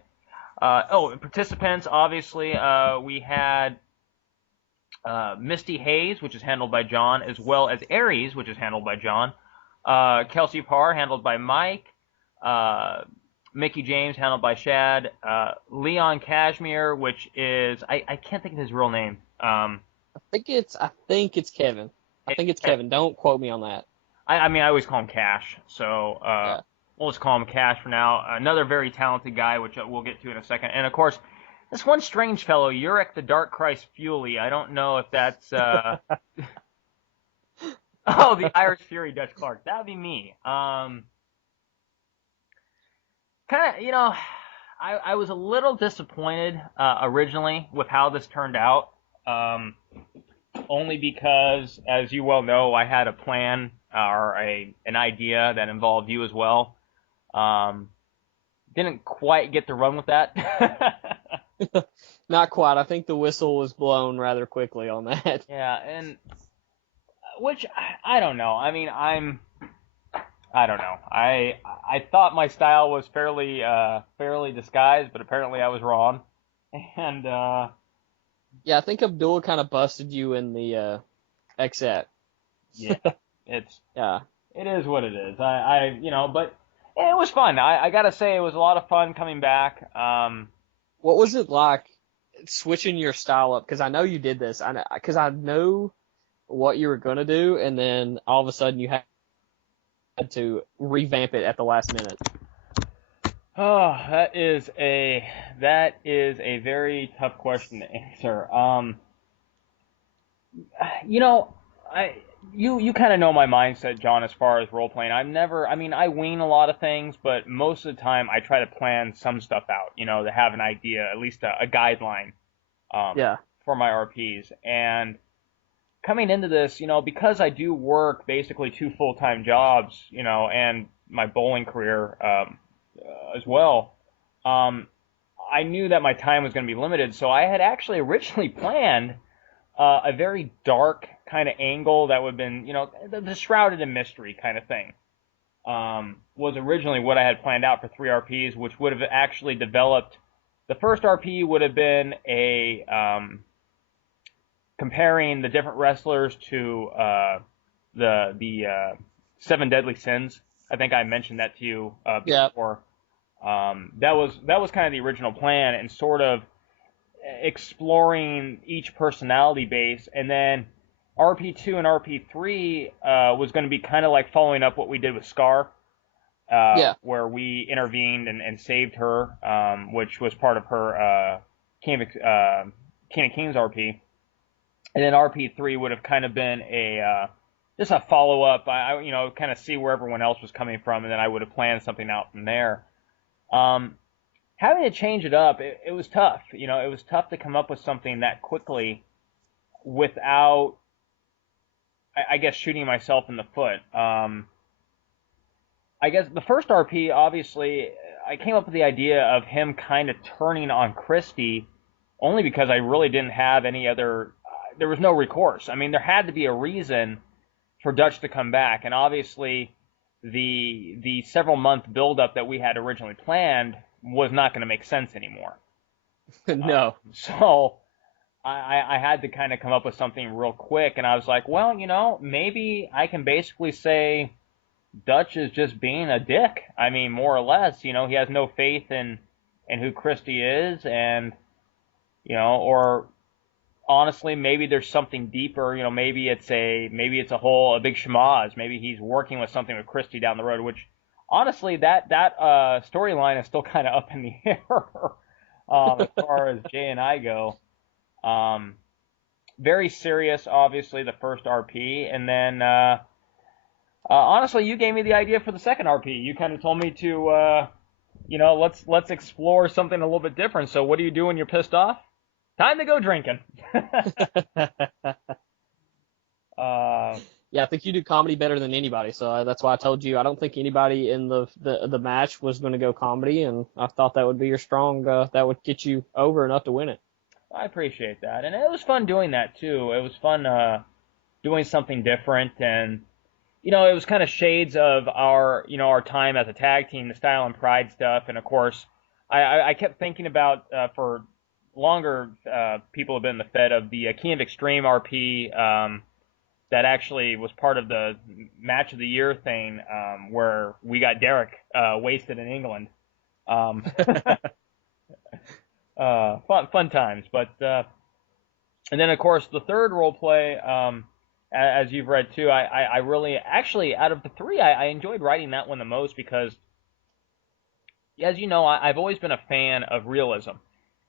Participants, obviously, we had Misty Hayes, which is handled by John, as well as Aries, which is handled by John. Kelsey Parr, handled by Mike. Mickey James, handled by Shad. Leon Cashmere, which is I can't think of his real name. I think it's Kevin. I think it's Kevin. Don't quote me on that. I mean, I always call him Cash, so Yeah. we'll just call him Cash for now. Another very talented guy, which we'll get to in a second. And, of course, this one strange fellow, Urek the Dark Christ Fuley. I don't know if that's... Oh, the Irish Fury, Dutch Clark. That would be me. Kind of, I was a little disappointed originally with how this turned out. Only because, as you well know, I had a plan or an idea that involved you as well. Didn't quite get to run with that. Not quite. I think the whistle was blown rather quickly on that. Yeah, and which I don't know. I mean, I don't know. I thought my style was fairly disguised, but apparently I was wrong. And yeah, I think Abdul kind of busted you in the exec. Yeah, it is what it is. But it was fun. I gotta say, it was a lot of fun coming back. What was it like switching your style up? Because I know you did this. Because I know what you were gonna do, and then all of a sudden you had to revamp it at the last minute. Oh, that is a very tough question to answer. You kind of know my mindset, John, as far as role playing. I wing a lot of things, but most of the time I try to plan some stuff out, to have an idea, at least a guideline, for my RPs. And coming into this, because I do work basically 2 full-time jobs, and my bowling career, as well, I knew that my time was going to be limited, so I had actually originally planned a very dark kind of angle that would have been, the shrouded in mystery kind of thing. Was originally what I had planned out for 3 RPs, which would have actually developed. The first RP would have been comparing the different wrestlers to the 7 Deadly Sins. I think I mentioned that to you before. That was kind of the original plan, and sort of exploring each personality base, and then RP2 and RP3 was going to be kind of like following up what we did with Scar, where we intervened and saved her, which was part of her King of Kings RP, and then RP3 would have kind of been just a follow-up. I kind of see where everyone else was coming from, and then I would have planned something out from there. Having to change it up, it was tough. It was tough to come up with something that quickly without, I guess, shooting myself in the foot. I guess the first RP, obviously, I came up with the idea of him kind of turning on Christie only because I really didn't have any other, there was no recourse. I mean, there had to be a reason for Dutch to come back, and obviously the several month buildup that we had originally planned was not going to make sense anymore. No. So I had to kind of come up with something real quick, and I was like, well, maybe I can basically say Dutch is just being a dick. I mean, more or less, he has no faith in who Christie is, and or honestly, maybe there's something deeper. Maybe it's a big schmoz. Maybe he's working with something with Christie down the road. Which, honestly, that storyline is still kind of up in the air as far as Jay and I go. Very serious, obviously, the first RP, and then honestly, you gave me the idea for the second RP. You kind of told me to let's explore something a little bit different. So, what do you do when you're pissed off? Time to go drinking. Yeah, I think you do comedy better than anybody, so that's why I told you I don't think anybody in the match was going to go comedy, and I thought that would be your strong, that would get you over enough to win it. I appreciate that, and it was fun doing that too. It was fun doing something different, and it was kind of shades of our time as a tag team, the Style and Pride stuff, and of course, I kept thinking about for longer people have been in the Fed of the Key of Extreme RP that actually was part of the match of the year thing where we got Derek wasted in England. Um, fun times, but and then of course the third role play, as you've read too, I really actually out of the three I enjoyed writing that one the most because, as you know, I've always been a fan of realism.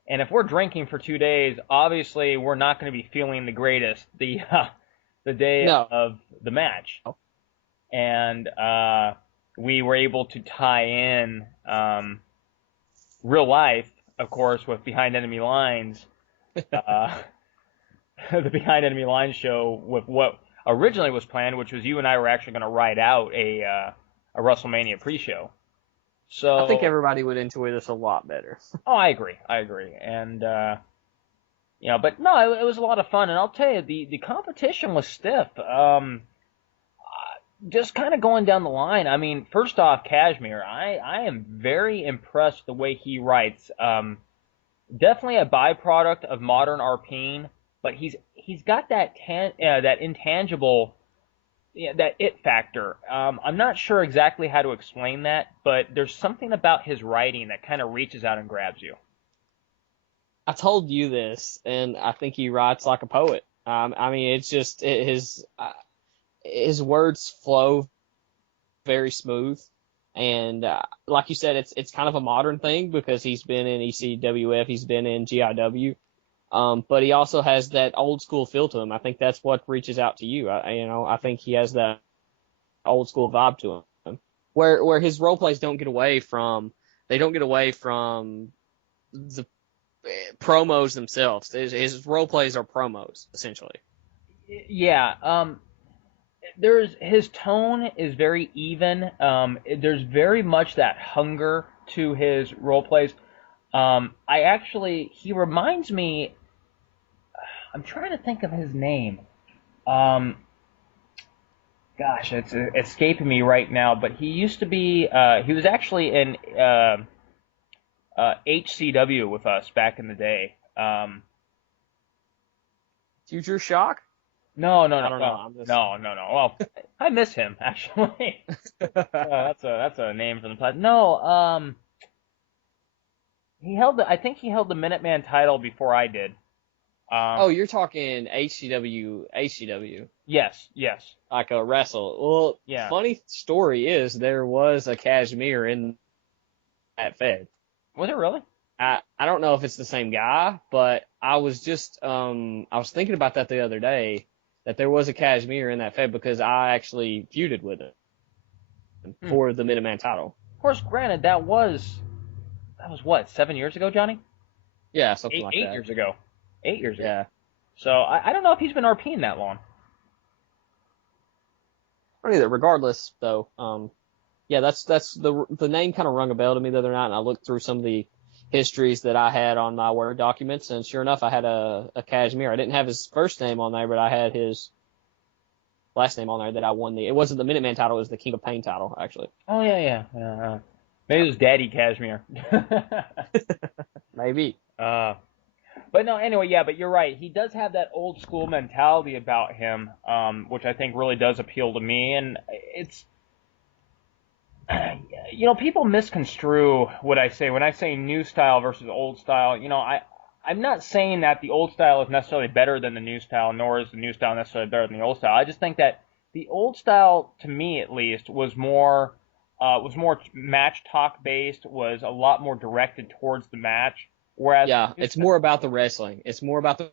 And if we're drinking for 2 days, obviously we're not going to be feeling the greatest the day No. of the match. And we were able to tie in real life, of course, with Behind Enemy Lines, the Behind Enemy Lines show with what originally was planned, which was you and I were actually going to write out a WrestleMania pre-show. So I think everybody would enjoy this a lot better. Oh, I agree. And but no, it was a lot of fun. And I'll tell you, the competition was stiff. Just kind of going down the line. I mean, first off, Kashmir, I am very impressed with the way he writes. Definitely a byproduct of modern RPing, but he's got that that intangible, that it factor. I'm not sure exactly how to explain that, but there's something about his writing that kind of reaches out and grabs you. I told you this, and I think he writes like a poet. I mean, it's just his words flow very smooth, and like you said, it's kind of a modern thing because he's been in ECWF, he's been in GIW, but he also has that old school feel to him. I think that's what reaches out to you. I think he has that old school vibe to him, where his role plays don't get away from the promos themselves. His role plays are promos essentially. Yeah. His tone is very even. There's very much that hunger to his role plays. He reminds me. I'm trying to think of his name. Gosh, it's escaping me right now. But he used to be. He was actually in HCW with us back in the day. Future Shock? No. I don't know. No. Well, I miss him actually. That's a name from the past. No. I think he held the Minuteman title before I did. You're talking HCW. Yes. Like a wrestle. Well, Yeah. Funny story is there was a Kashmir in that Fed. Was it really? I don't know if it's the same guy, but I was just I was thinking about that the other day, that there was a Kashmir in that Fed because I actually feuded with it for the Minuteman title. Of course, granted, that was what, 7 years ago, Johnny? Yeah, something like that. 8 years ago. 8 years ago. Yeah. So I don't know if he's been RPing that long. I don't either. Regardless, though, yeah, that's the name kind of rung a bell to me the other night, and I looked through some of the histories that I had on my Word documents, and sure enough, I had a Kashmir. I didn't have his first name on there, but I had his last name on there that I won it wasn't the Minuteman title, it was the King of Pain title, actually. Oh, yeah. Maybe it was Daddy Kashmir. Maybe. But no, anyway, yeah, but you're right. He does have that old school mentality about him, which I think really does appeal to me. And it's, people misconstrue what I say. When I say new style versus old style, I'm not saying that the old style is necessarily better than the new style, nor is the new style necessarily better than the old style. I just think that the old style, to me at least, was more match talk based, was a lot more directed towards the match. Whereas it's more about the wrestling. It's more about the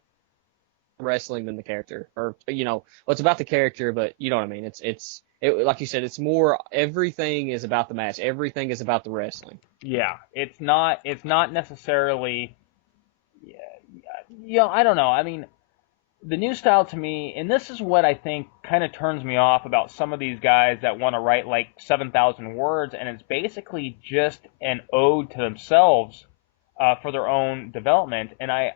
wrestling than the character, or it's about the character, but you know what I mean. It's like you said, it's more, everything is about the match. Everything is about the wrestling. Yeah, it's not necessarily. I don't know. I mean, the new style to me, and this is what I think kind of turns me off about some of these guys that want to write like 7,000 words, and it's basically just an ode to themselves. For their own development, and I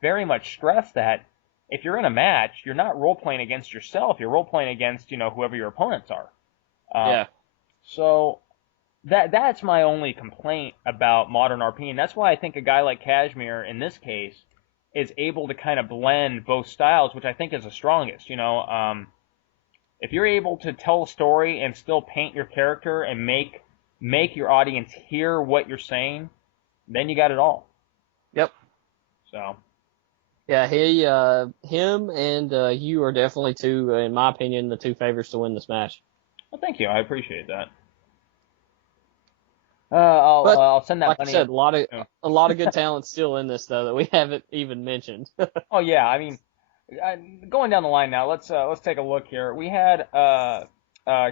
very much stress that if you're in a match, you're not role-playing against yourself, you're role-playing against, whoever your opponents are. Yeah. So, that's my only complaint about modern RP, and that's why I think a guy like Kashmir in this case is able to kind of blend both styles, which I think is the strongest. If you're able to tell a story and still paint your character and make your audience hear what you're saying, then you got it all. Yep. So. Yeah, him and you are definitely two, in my opinion, the two favorites to win this match. Well, thank you. I appreciate that. But I'll send that like I money. said, a lot of good talent still in this though that we haven't even mentioned. Oh yeah, I mean, going down the line now. Let's take a look here. We had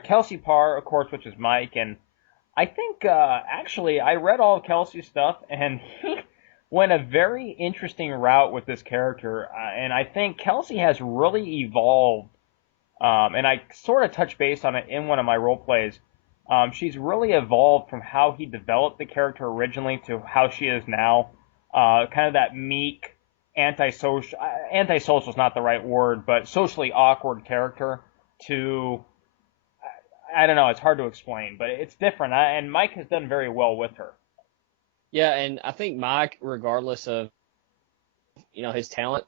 Kelsey Parr, of course, which is Mike, and I think actually I read all of Kelsey's stuff, and he went a very interesting route with this character, and I think Kelsey has really evolved. And I sort of touched base on it in one of my role plays. She's really evolved from how he developed the character originally to how she is now. Kind of that meek, antisocial is not the right word, but socially awkward character to, I don't know, it's hard to explain, but it's different. And Mike has done very well with her. Yeah, and I think Mike, regardless of his talent,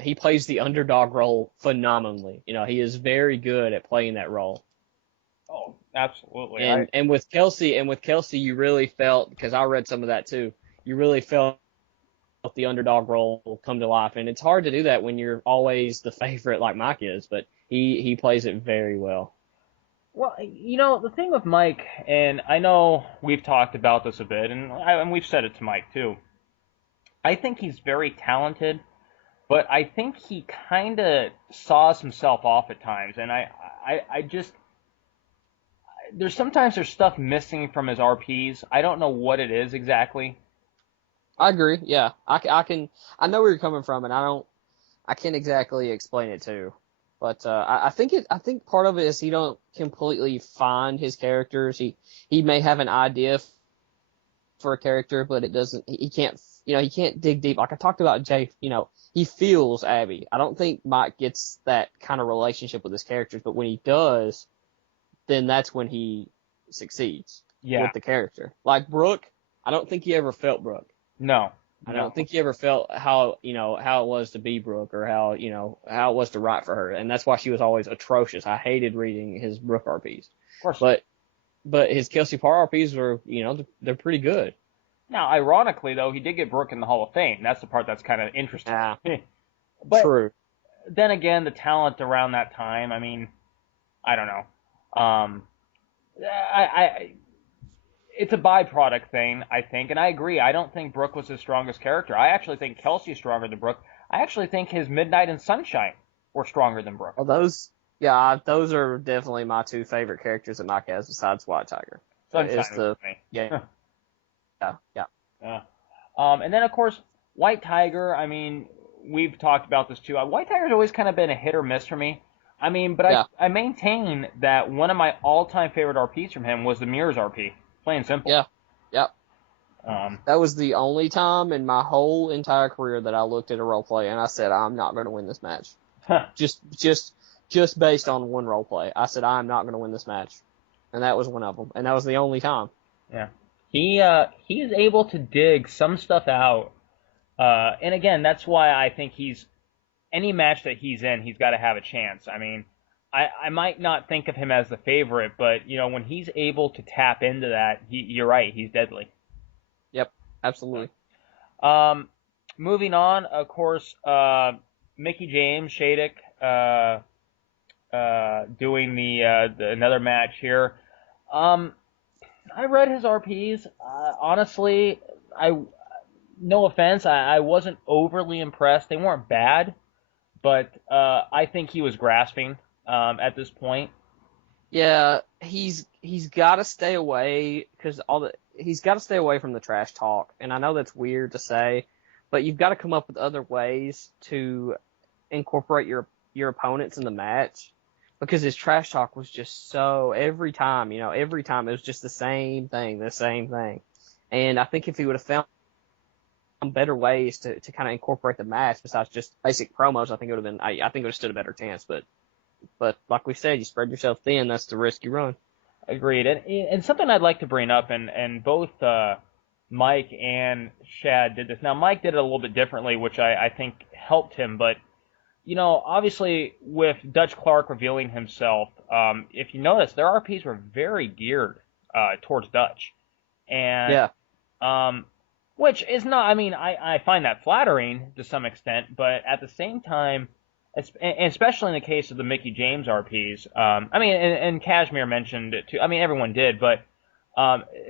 he plays the underdog role phenomenally. He is very good at playing that role. Oh, absolutely. And with Kelsey, you really felt, because I read some of that too, you really felt the underdog role come to life, and it's hard to do that when you're always the favorite like Mike is, but he plays it very well. Well, the thing with Mike, and I know we've talked about this a bit, and we've said it to Mike too. I think he's very talented, but I think he kind of saws himself off at times, and I just there's stuff missing from his RPs. I don't know what it is exactly. I agree. Yeah, I know where you're coming from, and I can't exactly explain it too. But I think part of it is he don't completely find his characters. He may have an idea for a character, but he can't dig deep. Like I talked about Jay, he feels Abby. I don't think Mike gets that kind of relationship with his characters, but when he does, then that's when he succeeds with the character. Like Brooke, I don't think he ever felt Brooke. No. I don't think he ever felt how it was to be Brooke, or how it was to write for her. And that's why she was always atrocious. I hated reading his Brooke RPs. Of course. But his Kelsey Parr RPs were, they're pretty good. Now, ironically though, he did get Brooke in the Hall of Fame. That's the part that's kind of interesting. But true. Then again, the talent around that time, I mean, I don't know. It's a byproduct thing, I think, and I agree. I don't think Brooke was his strongest character. I actually think Kelsey's stronger than Brooke. I actually think his Midnight and Sunshine were stronger than Brooke. Well, those are definitely my two favorite characters that Mike has besides White Tiger. Sunshine yeah. And then of course White Tiger. I mean, we've talked about this too. White Tiger's always kind of been a hit or miss for me. I mean, but I maintain that one of my all-time favorite RPs from him was the Mirrors RP. Plain and simple. Yeah. Yep. That was the only time in my whole entire career that I looked at a role play and I said, I'm not going to win this match. Just based on one role play. I said, I'm not going to win this match. And that was one of them. And that was the only time. Yeah. He is able to dig some stuff out. And again, that's why I think any match that he's in, he's got to have a chance. I mean, I might not think of him as the favorite, but when he's able to tap into that, you're right, he's deadly. Yep, absolutely. Moving on, of course, Mickey James, Shadek, doing the another match here. I read his RPs. Honestly, no offense, I wasn't overly impressed. They weren't bad, but I think he was grasping. At this point, yeah, he's got to stay away he's got to stay away from the trash talk. And I know that's weird to say, but you've got to come up with other ways to incorporate your opponents in the match, because his trash talk was just so every time it was just the same thing. And I think if he would have found better ways to kind of incorporate the match besides just basic promos, I think it would have stood a better chance. But like we said, you spread yourself thin. That's the risk you run. Agreed. And something I'd like to bring up, and both Mike and Shad did this. Now, Mike did it a little bit differently, which I think helped him. But, obviously, with Dutch Clark revealing himself, if you notice, their RPs were very geared towards Dutch. And, Yeah. which is not, I mean, I find that flattering to some extent, but at the same time, especially in the case of the Mickey James RPs, I mean, and Kashmir mentioned it too. I mean, everyone did, but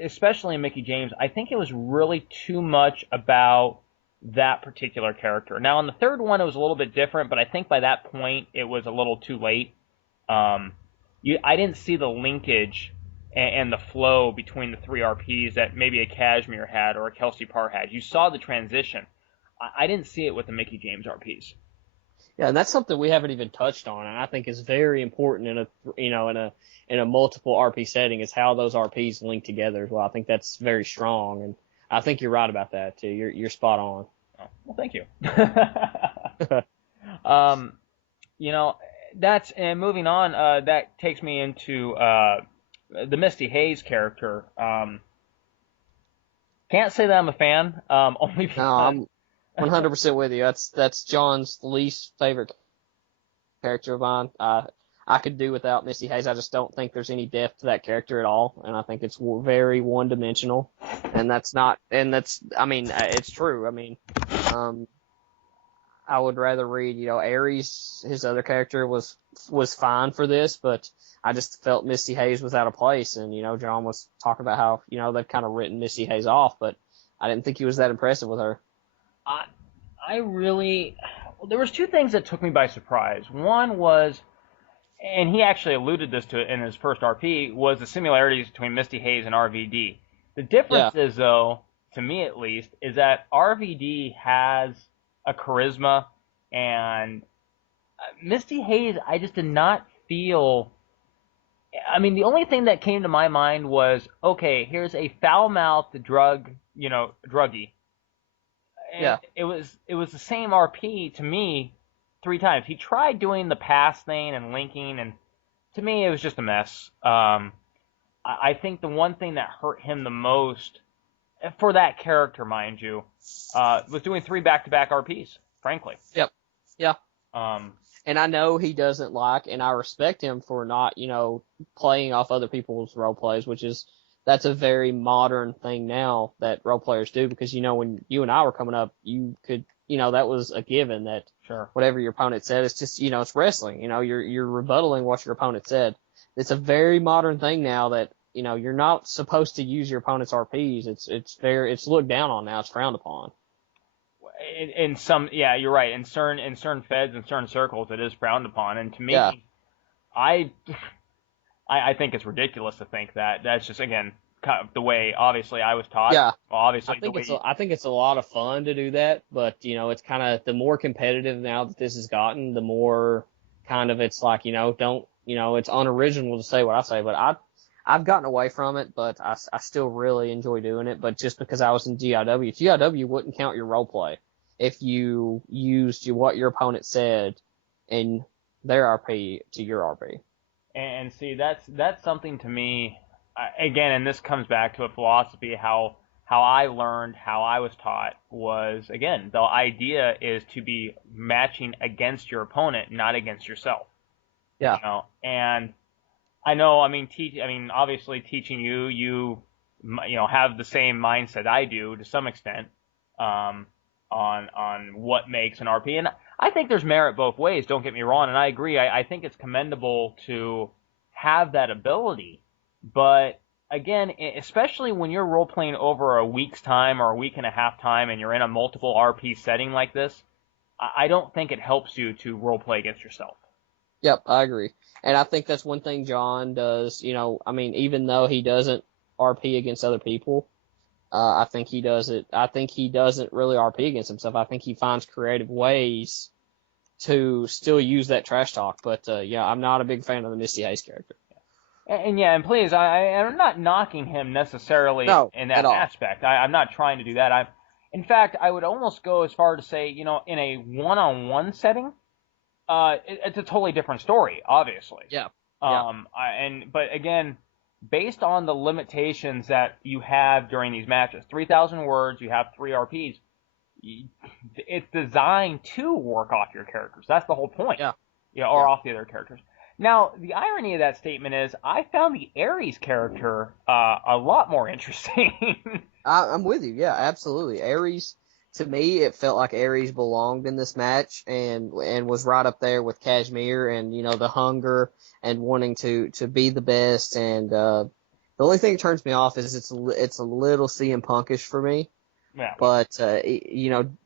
especially in Mickey James, I think it was really too much about that particular character. Now, in the third one, it was a little bit different, but I think by that point, it was a little too late. I didn't see the linkage and the flow between the three RPs that maybe a Kashmir had or a Kelsey Parr had. You saw the transition. I didn't see it with the Mickey James RPs. Yeah, and that's something we haven't even touched on, and I think is very important in a multiple RP setting is how those RPs link together as well. I think that's very strong, and I think you're right about that too. You're spot on. Oh, well, thank you. That's and moving on. That takes me into the Misty Hayes character. Can't say that I'm a fan. Only because. No, I'm 100% with you. That's John's least favorite character of mine. I could do without Misty Hayes. I just don't think there's any depth to that character at all, and I think it's very one-dimensional. And it's true. I mean, I would rather read, Ares, his other character was fine for this, but I just felt Misty Hayes was out of place. And, John was talking about how, they've kind of written Misty Hayes off, but I didn't think he was that impressive with her. There was two things that took me by surprise. One was, and he actually alluded this to it in his first RP, was the similarities between Misty Hayes and RVD. The difference is, though, to me at least, is that RVD has a charisma, and Misty Hayes, I just did not feel. I mean, the only thing that came to my mind was, okay, here's a foul-mouthed druggie. And it was the same RP to me 3 times. He tried doing the pass thing and linking, and to me it was just a mess. I think the one thing that hurt him the most, for that character, mind you, was doing 3 back-to-back RPs, frankly. Yep. Yeah. And I know he doesn't like, and I respect him for not, playing off other people's role plays, that's a very modern thing now that role players do, because, when you and I were coming up, you could, that was a given that whatever your opponent said, it's just, it's wrestling, you're rebuttaling what your opponent said. It's a very modern thing now that, you're not supposed to use your opponent's RPs. It's looked down on now. It's frowned upon. In some, you're right. In certain feds and certain circles, it is frowned upon. And to me, I think it's ridiculous to think that. That's just, again, kind of the way, obviously, I was taught. Yeah. Well, obviously, I think it's a lot of fun to do that, but, it's kind of, the more competitive now that this has gotten, the more kind of it's like, it's unoriginal to say what I say, but I've gotten away from it, but I still really enjoy doing it. But just because I was in GIW wouldn't count your role play if you used what your opponent said in their RP to your RP. And see, that's something to me, again, and this comes back to a philosophy, how I learned, how I was taught was, again, the idea is to be matching against your opponent, not against yourself. Yeah. And I know, obviously teaching you have the same mindset I do to some extent, on what makes an RP. And I think there's merit both ways, don't get me wrong, and I agree. I think it's commendable to have that ability. But again, especially when you're role-playing over a week's time or a week and a half time and you're in a multiple RP setting like this, I don't think it helps you to role-play against yourself. Yep, I agree. And I think that's one thing John does, even though he doesn't RP against other people, I think he doesn't really RP against himself. I think he finds creative ways to still use that trash talk. But, I'm not a big fan of the Misty Hayes character. And please, I'm not knocking him necessarily in that aspect. I'm not trying to do that. In fact, I would almost go as far to say, in a one-on-one setting, it's a totally different story, obviously. Yeah. But again, based on the limitations that you have during these matches, 3,000 words, you have 3 RPs. It's designed to work off your characters. That's the whole point. Yeah. Or off the other characters. Now, the irony of that statement is, I found the Ares character a lot more interesting. I'm with you. Yeah, absolutely. Ares, to me, it felt like Ares belonged in this match and was right up there with Kashmir and, the hunger and wanting to be the best. And the only thing that turns me off is it's a little CM Punkish for me. Yeah. But,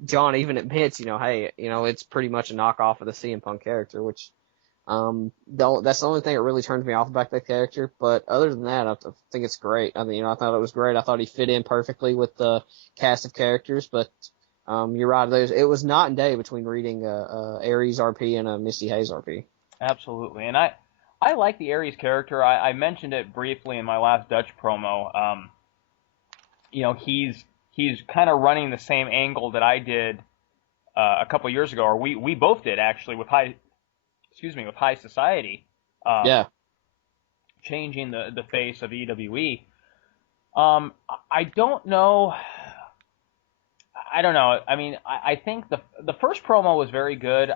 John even admits, hey, it's pretty much a knockoff of the CM Punk character, which that's the only thing that really turns me off about that character. But other than that, I think it's great. I mean, I thought it was great. I thought he fit in perfectly with the cast of characters. But you're right. It was night and day between reading Ares RP and a Misty Hayes RP. Absolutely, and I like the Ares character. I mentioned it briefly in my last Dutch promo. He's kind of running the same angle that I did a couple years ago, or we both did actually with High Society. Yeah. Changing the face of EWE. I don't know. I don't know. I mean, I think the first promo was very good.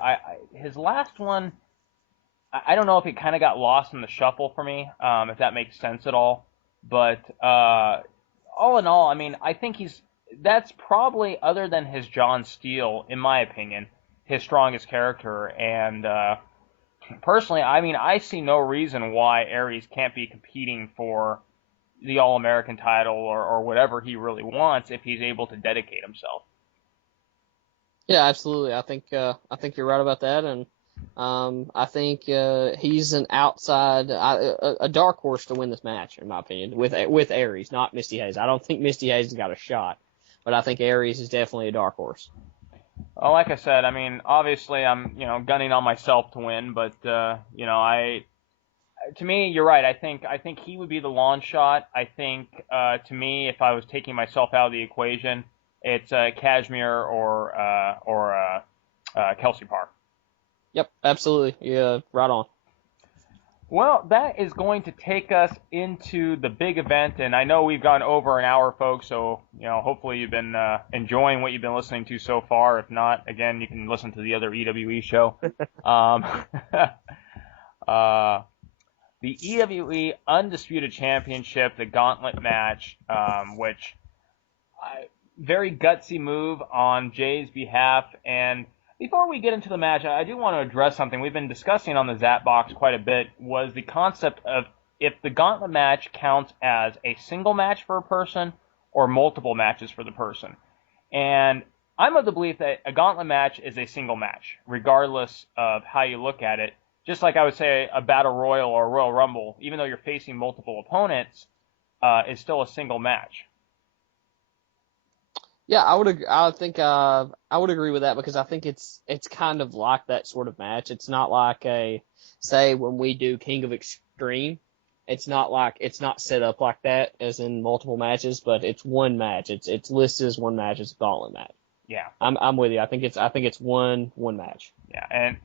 His last one, I don't know if it kind of got lost in the shuffle for me, if that makes sense at all. But all in all, I mean, I think that's probably, other than his John Steele, in my opinion, his strongest character. And personally, I mean, I see no reason why Ares can't be competing for the All-American title or whatever he really wants if he's able to dedicate himself. Yeah, absolutely. I think you're right about that, and I think he's an outside, a dark horse to win this match, in my opinion, with Ares, not Misty Hayes. I don't think Misty Hayes has got a shot, but I think Ares is definitely a dark horse. Well, like I said, I mean, obviously I'm, gunning on myself to win, but to me, you're right. I think he would be the long shot. I think to me, if I was taking myself out of the equation, it's Kashmir or Kelsey Park. Yep, absolutely. Yeah, right on. Well, that is going to take us into the big event, and I know we've gone over an hour, folks, so, hopefully you've been enjoying what you've been listening to so far. If not, again, you can listen to the other EWE show. The EWE Undisputed Championship, the Gauntlet match, which very gutsy move on Jay's behalf. And before we get into the match, I do want to address something we've been discussing on the Zapbox quite a bit, was the concept of if the Gauntlet match counts as a single match for a person or multiple matches for the person. And I'm of the belief that a Gauntlet match is a single match, regardless of how you look at it. Just like I would say a Battle Royal or a Royal Rumble, even though you're facing multiple opponents, is still a single match. Yeah, I would agree with that, because I think it's kind of like that sort of match. It's not like say when we do King of Extreme, it's not set up like that as in multiple matches, but it's one match. It's listed as one match. It's a Gauntlet match. Yeah. I'm with you. I think it's one match. Yeah, and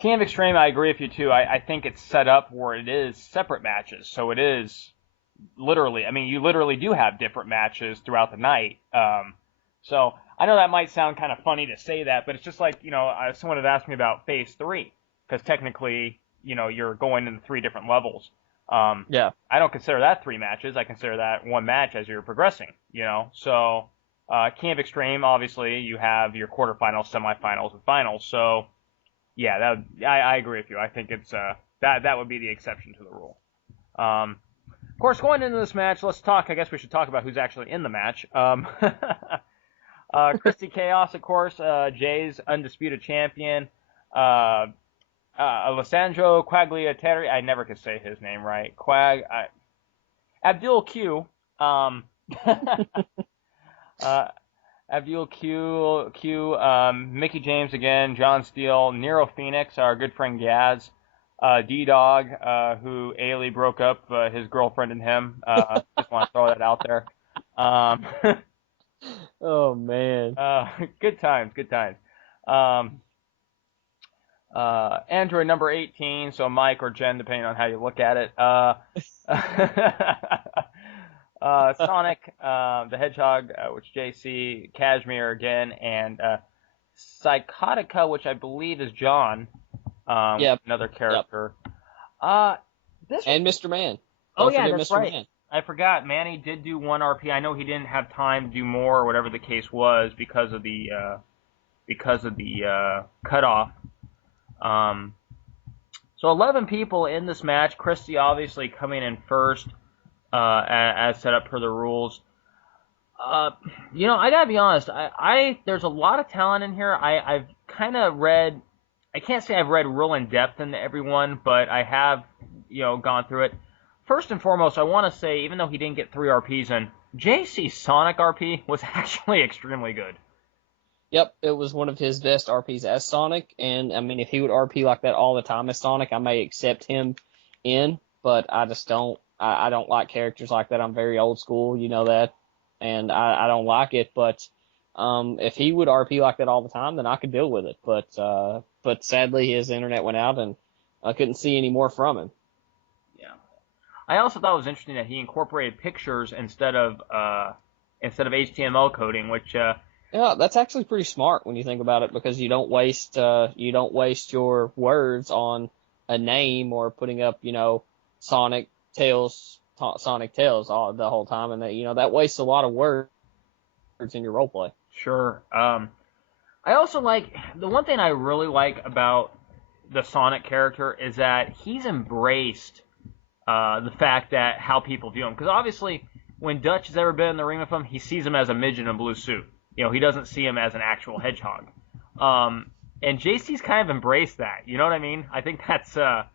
King of Extreme, I agree with you too. I think it's set up where it is separate matches, so it is literally. I mean, you literally do have different matches throughout the night. So I know that might sound kind of funny to say that, but it's just like, someone had asked me about Phase 3, because technically, you're going into 3 different levels. Yeah. I don't consider that 3 matches. I consider that one match as you're progressing, So King of Extreme, obviously, you have your quarterfinals, semifinals, and finals. So yeah, I agree with you. I think it's that would be the exception to the rule. Of course, going into this match, let's talk. I guess we should talk about who's actually in the match. Christy Chaos, of course, Jay's undisputed champion. Alessandro Quagliateri, I never could say his name right. Abdul Q. Abdul Q, Mickey James again, John Steele, Nero Phoenix, our good friend Gaz, D-Dog, who Ailey broke up his girlfriend and him. Just want to throw that out there. Oh, man. Good times. Android number 18, so Mike or Jen, depending on how you look at it. Sonic, the Hedgehog, which JC, Cashmere again, and Psychotica, which I believe is John, Yep. another character. This And Mr. Man. Oh Don't yeah, forget that's Mr. right. Man. I forgot. Manny did do one RP. I know he didn't have time to do more, or whatever the case was, because of the cutoff. So 11 people in this match. Christie obviously coming in first, as set up per the rules. I gotta be honest. There's a lot of talent in here. I've kind of read. I can't say I've read real in depth into everyone, but I have, gone through it. First and foremost, I want to say, even though he didn't get 3 RPs in, JC's Sonic RP was actually extremely good. Yep, it was one of his best RPs as Sonic, and I mean, if he would RP like that all the time as Sonic, I may accept him in, but I just don't. I don't like characters like that. I'm very old school, you know that, and I don't like it. But if he would RP like that all the time, then I could deal with it. But sadly, his internet went out, and I couldn't see any more from him. Yeah, I also thought it was interesting that he incorporated pictures instead of HTML coding, which. Yeah, that's actually pretty smart when you think about it, because you don't waste your words on a name or putting up, Sonic Tails the whole time, and that wastes a lot of words in your roleplay. Sure. I also like, the one thing I really like about the Sonic character is that he's embraced the fact that how people view him, because obviously when Dutch has ever been in the ring with him, he sees him as a midget in a blue suit. He doesn't see him as an actual hedgehog. And JC's kind of embraced that. You know what I mean? I think that's, to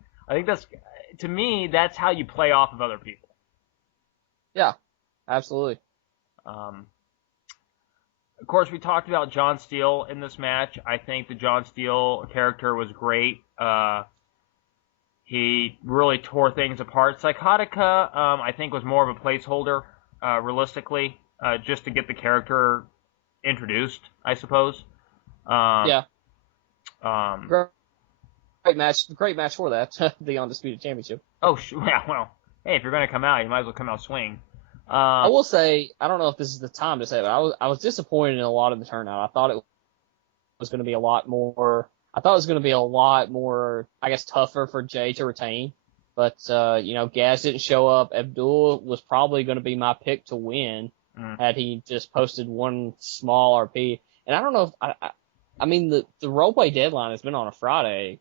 me, that's how you play off of other people. Yeah, absolutely. Of course, we talked about John Steele in this match. I think the John Steele character was great. He really tore things apart. Psychotica, I think, was more of a placeholder, realistically, just to get the character introduced, I suppose. Yeah. Great match for that, the Undisputed Championship. Oh, yeah, well, hey, if you're going to come out, you might as well come out swinging. I will say, I don't know if this is the time to say it, but I was disappointed in a lot of the turnout. I thought it was going to be a lot more, I guess, tougher for Jay to retain. But, Gaz didn't show up. Abdul was probably going to be my pick to win. Had he just posted one small RP. And I don't know if, I mean, the roleplay deadline has been on a Friday,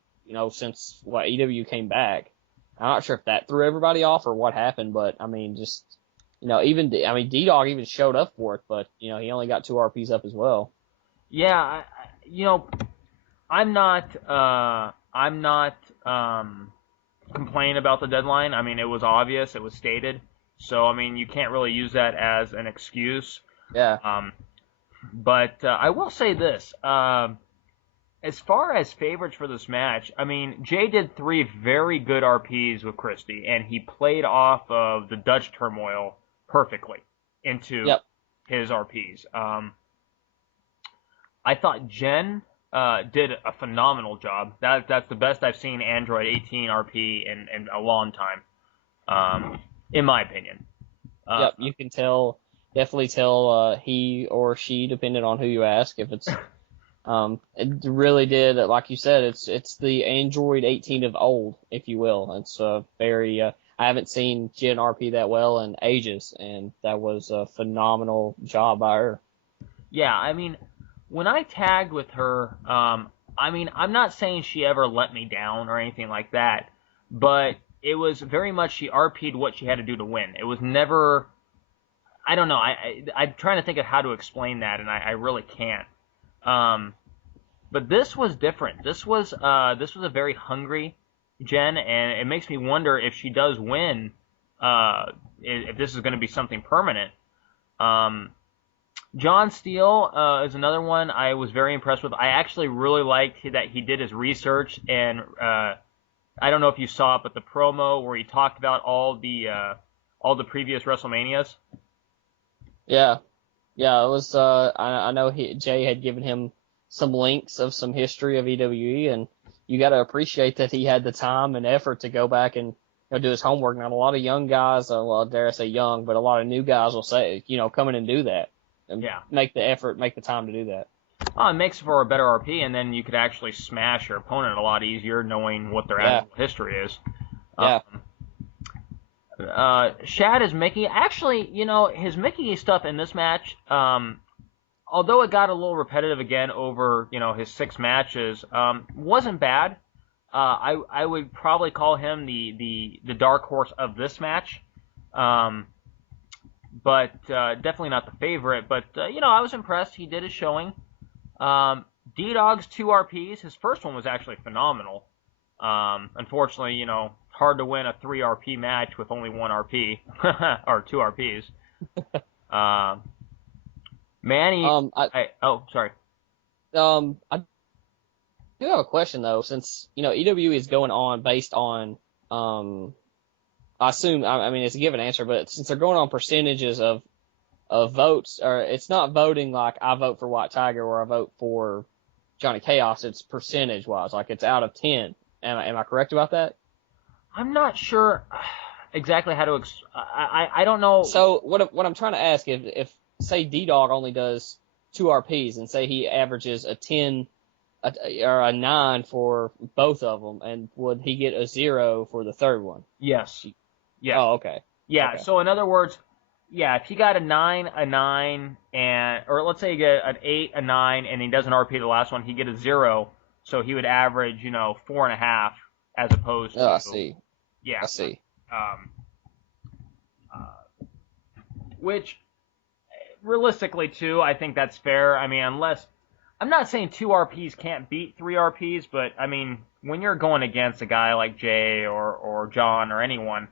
since EW came back. I'm not sure if that threw everybody off or what happened, but I mean, just, D-Dog even showed up for it, but, he only got 2 RPs up as well. Yeah, I'm not complaining about the deadline. I mean, it was obvious, it was stated. So, I mean, you can't really use that as an excuse. Yeah. But I will say this. As far as favorites for this match, I mean, Jay did 3 very good RPs with Christie, and he played off of the Dutch turmoil perfectly into his RPs. I thought Jen did a phenomenal job. That's the best I've seen Android 18 RP in a long time. In my opinion. You can definitely tell he or she, depending on who you ask, if it's, it really did, like you said, it's the Android 18 of old, if you will. It's very, I haven't seen Jen RP that well in ages, and that was a phenomenal job by her. Yeah, I mean, when I tagged with her, I mean, I'm not saying she ever let me down or anything like that, but it was very much she RP'd what she had to do to win. It was never, I don't know, I'm trying to think of how to explain that, and I really can't. But this was different. This was a very hungry Jen, and it makes me wonder if she does win, if this is going to be something permanent. John Steele is another one I was very impressed with. I actually really liked that he did his research, and I don't know if you saw it, but the promo where he talked about all the previous WrestleManias. Yeah, it was. I know Jay had given him some links of some history of EWE, and you got to appreciate that he had the time and effort to go back and do his homework. Now, a lot of young guys, well, dare I say young, but a lot of new guys will say, come in and do that and make the effort, make the time to do that. Oh, it makes for a better RP, and then you could actually smash your opponent a lot easier knowing what their actual history is. Yeah. Shad is Mickey. Actually, his Mickey stuff in this match, although it got a little repetitive again over, his 6 matches, wasn't bad. I would probably call him the dark horse of this match. But definitely not the favorite. But, I was impressed. He did his showing. D-Dog's 2 RPs. His first one was actually phenomenal. Unfortunately, hard to win a 3 RP match with only 1 RP. or 2 RPs. Manny... sorry. I do have a question, though, since, EWE is going on based on... I assume, it's a given answer, but since they're going on percentages of votes, or it's not voting like I vote for White Tiger or I vote for Johnny Chaos, it's percentage-wise, like it's out of 10. Am I correct about that? I'm not sure exactly how to... I don't know... So, what I'm trying to ask, if say D-Dog only does 2 RPs, and say he averages a 10 or a 9 for both of them, and would he get a 0 for the third one? Yes. Yeah. Oh, okay. Yeah, okay. So in other words, if he got a 9, or let's say he get an 8, a 9, and he doesn't RP the last one, he'd get a 0, so he would average, 4.5 as opposed to... Oh, I see. Yeah. I see. Which, realistically, too, I think that's fair. Unless... I'm not saying 2 RPs can't beat 3 RPs, but, when you're going against a guy like Jay or John or anyone...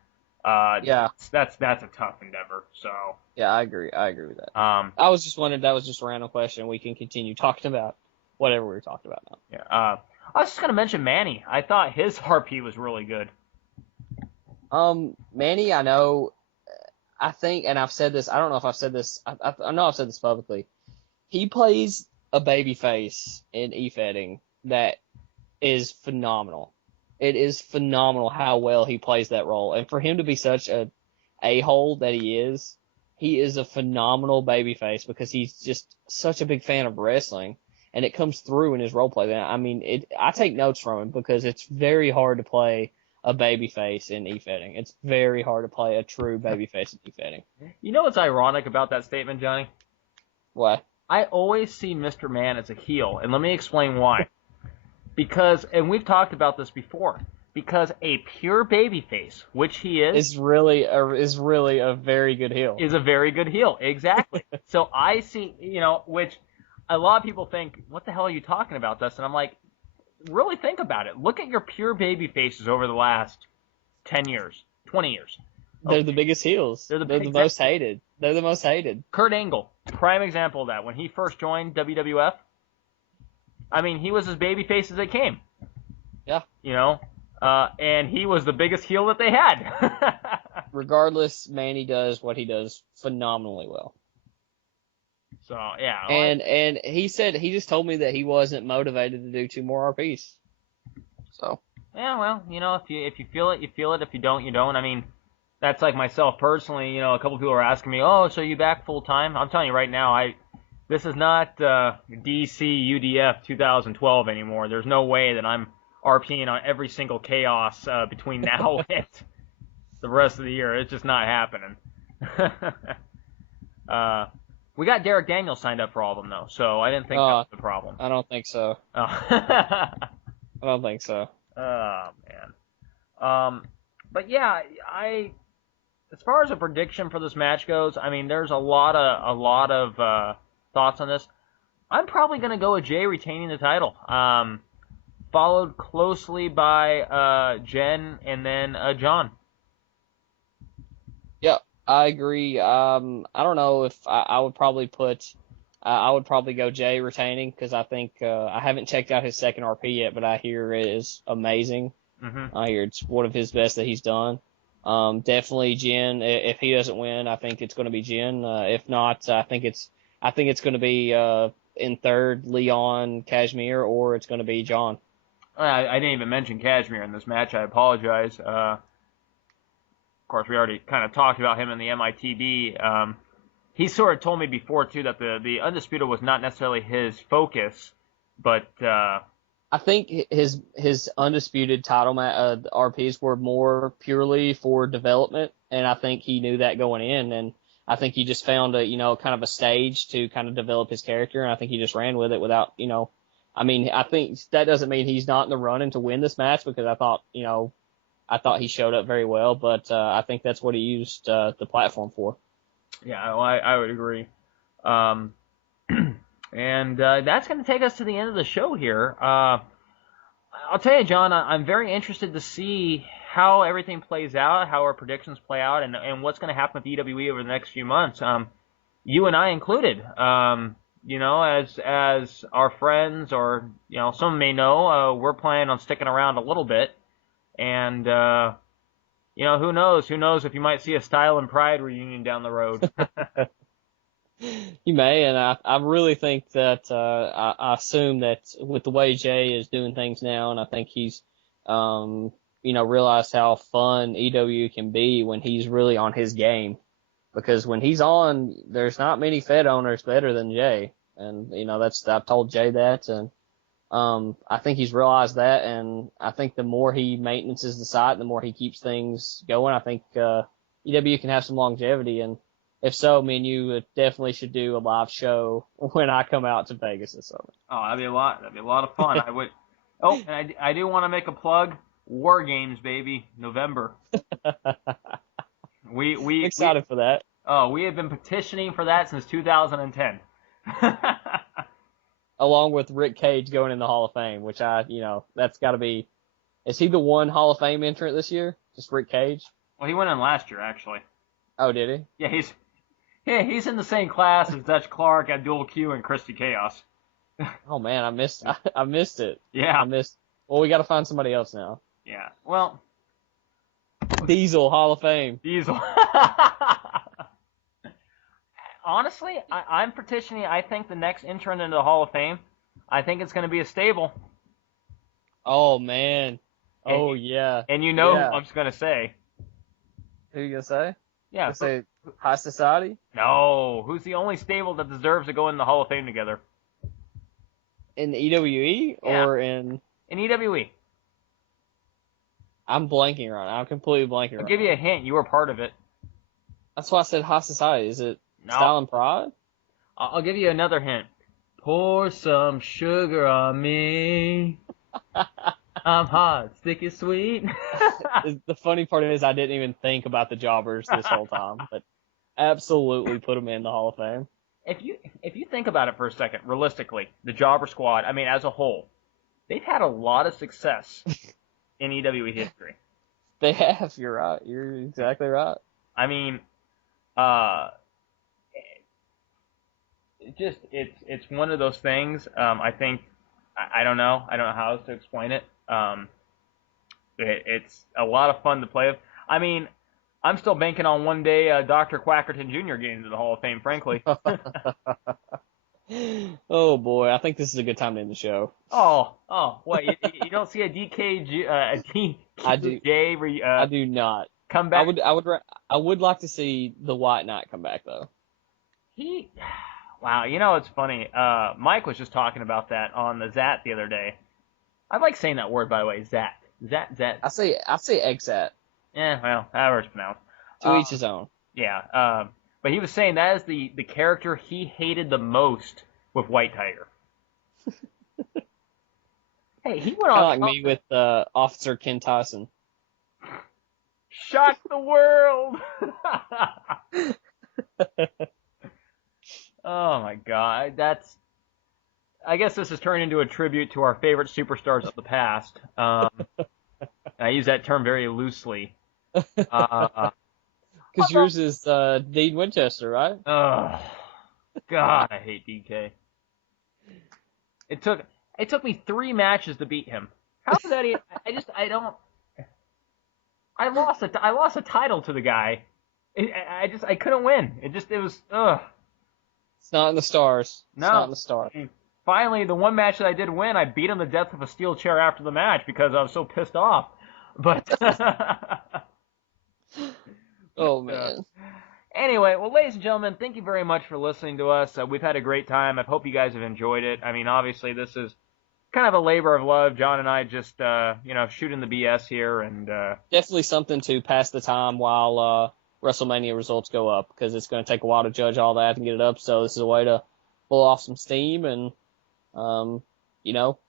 that's a tough endeavor. So yeah, I agree with that. I was just wondering, that was just a random question. We can continue talking about whatever we were talking about now. Yeah. I was just gonna mention Manny. I thought his RP was really good. Manny, I know. I think, and I've said this. I don't know if I've said this. I know I've said this publicly. He plays a babyface in e-fetting that is phenomenal. It is phenomenal how well he plays that role. And for him to be such a a-hole that he is a phenomenal babyface because he's just such a big fan of wrestling. And it comes through in his role play. I take notes from him because it's very hard to play a babyface in e-fetting. It's very hard to play a true babyface in e-fetting. You know what's ironic about that statement, Johnny? What? I always see Mr. Man as a heel, and let me explain why. Because, and we've talked about this before, because a pure babyface, which he is really a very good heel. Is a very good heel, exactly. So I see, which a lot of people think, what the hell are you talking about, Dustin? I'm like, really think about it. Look at your pure baby faces over the last 10 years, 20 years. They're the biggest heels. They're the most hated. They're the most hated. Kurt Angle, prime example of that. When he first joined WWF, he was as babyface as they came. Yeah. And he was the biggest heel that they had. Regardless, Manny does what he does phenomenally well. So, yeah. And he said, he just told me that he wasn't motivated to do 2 more RPs. So. Yeah, well, if you feel it, you feel it. If you don't, you don't. That's like myself personally. A couple people are asking me, oh, so you back full time? I'm telling you right now, this is not DC UDF 2012 anymore. There's no way that I'm RPing on every single chaos between now and the rest of the year. It's just not happening. We got Derek Daniels signed up for all of them, though, so I didn't think that was the problem. I don't think so. Oh. I don't think so. Oh, man. But yeah, as far as a prediction for this match goes, there's a lot of thoughts on this. I'm probably going to go with Jay retaining the title, followed closely by Jen and then John. Yeah, I agree. I don't know if I would probably I would probably go Jay retaining because I think I haven't checked out his second RP yet, but I hear it is amazing. Mm-hmm. I hear it's one of his best that he's done. Definitely Jen. If he doesn't win, I think it's going to be Jen. If not, I think it's going to be in third Leon Kashmir, or it's going to be John. I didn't even mention Kashmir in this match. I apologize. Of course, we already kind of talked about him in the MITB. He sort of told me before too that the Undisputed was not necessarily his focus, but I think his Undisputed title RPs were more purely for development, and I think he knew that going in, and I think he just found kind of a stage to kind of develop his character, and I think he just ran with it without, I mean, I think that doesn't mean he's not in the running to win this match, because I thought he showed up very well, but I think that's what he used the platform for. Yeah, well, I would agree. And that's going to take us to the end of the show here. I'll tell you, John, I'm very interested to see how everything plays out, how our predictions play out, and what's going to happen with EWE over the next few months. You and I included. As our friends, or some may know, we're planning on sticking around a little bit, and who knows? Who knows if you might see a Style and Pride reunion down the road. You may, and I really think that I assume that with the way Jay is doing things now, and I think he's realized how fun EW can be when he's really on his game. Because when he's on, there's not many Fed owners better than Jay, and I've told Jay that, and I think he's realized that, and I think the more he maintenances the site, the more he keeps things going. I think EW can have some longevity, and if so, me and you definitely should do a live show when I come out to Vegas this summer. Oh, that'd be a lot of fun. I would. Oh, and I do want to make a plug. War Games, baby, November. We excited for that. Oh, we have been petitioning for that since 2010. Along with Rick Cage going in the Hall of Fame, which that's got to be. Is he the one Hall of Fame entrant this year? Just Rick Cage? Well, he went in last year, actually. Oh, did he? Yeah, he's in the same class as Dutch Clark, Abdul Q, and Christy Chaos. Oh man, I missed it. Yeah. Well, we got to find somebody else now. Yeah. Well. Diesel Hall of Fame. Diesel. Honestly, I'm petitioning. I think the next entrant into the Hall of Fame, I think it's going to be a stable. Oh man. Oh yeah. And who I'm just going to say. Who you gonna say? Yeah. Say High Society? No. Who's the only stable that deserves to go in the Hall of Fame together? In the EWE or in EWE? I'm blanking right now. I'm completely blanking. I'll give you a hint. You were part of it. That's why I said High Society. Is it Style and Pride? I'll give you another hint. Pour some sugar on me. I'm hot, sticky, sweet. The funny part is I didn't even think about the jobbers this whole time, but absolutely put them in the Hall of Fame. If you think about it for a second, realistically, the Jobber Squad, I mean, as a whole, they've had a lot of success in EWE history. They have. You're right. You're exactly right. I mean, it's one of those things. I think I don't know how else to explain it. It's a lot of fun to play with. I mean, I'm still banking on one day Dr. Quackerton Jr. getting into the Hall of Fame, frankly. Oh boy, I think this is a good time to end the show. Oh, what? You don't see a DKJ? I do. I do not. Come back. I would like to see the White Knight come back though. Wow, it's funny. Mike was just talking about that on the Zat the other day. I like saying that word, by the way, Zat. Zat. I say Exat. Yeah, well, however it's pronounced. To each his own. Yeah. But he was saying that is the character he hated the most with White Tiger. Hey, he went on. Kind of like me with Officer Ken Tyson. Shock the world! Oh my God, I guess this has turned into a tribute to our favorite superstars of the past. I use that term very loosely. Because yours is Dean Winchester, right? Oh, God, I hate DK. It took me 3 matches to beat him. How did that even? I lost a title to the guy. I couldn't win. It was. It's not in the stars. No. It's not in the stars. finally, the one match that I did win, I beat him to death with a steel chair after the match because I was so pissed off. But Oh man. Anyway, well, ladies and gentlemen, thank you very much for listening to us. We've had a great time. I hope you guys have enjoyed it. I mean, obviously, this is kind of a labor of love. John and I just, shooting the BS here, and Definitely something to pass the time while WrestleMania results go up, because it's going to take a while to judge all that and get it up. So this is a way to pull off some steam and,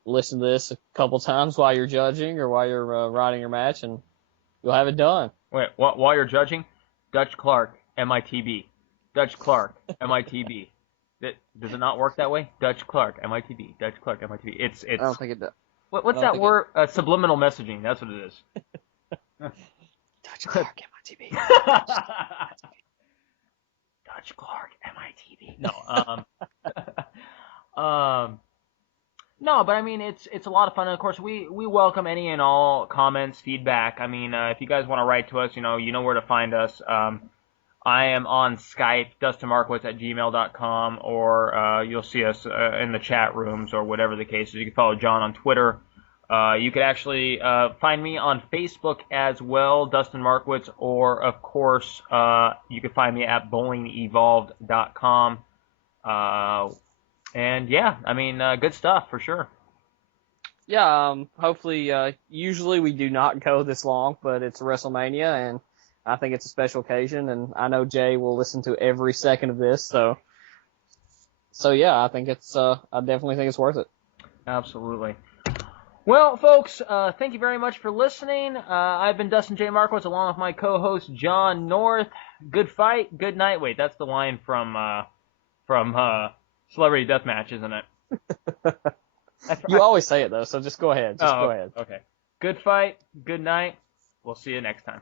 listen to this a couple times while you're judging or while you're riding your match, and you'll have it done. Wait, while you're judging, Dutch Clark, MITB. Dutch Clark, MITB. Does it not work that way? Dutch Clark, MITB. Dutch Clark, MITB. It's. I don't think it does. What's that word? Subliminal messaging. That's what it is. Dutch Clark, MITB. Dutch Clark, MITB. No, but I mean, it's a lot of fun. And of course, we welcome any and all comments, feedback. I mean, if you guys want to write to us, you know where to find us. I am on Skype, DustinMarkowitz@gmail.com, or you'll see us in the chat rooms or whatever the case is. You can follow John on Twitter. You could actually find me on Facebook as well, Dustin Markowitz, or of course you can find me at bowlingevolved.com. And yeah, I mean, good stuff for sure. Yeah, hopefully, usually we do not go this long, but it's WrestleMania, and I think it's a special occasion, and I know Jay will listen to every second of this, so yeah, I think I definitely think it's worth it. Absolutely. Well, folks, thank you very much for listening. I've been Dustin J. Markowitz, along with my co-host John North. Good fight, good night. Wait, that's the line from Celebrity Deathmatch, isn't it? You always say it though, so just go ahead. Go ahead. Okay. Good fight, good night. We'll see you next time.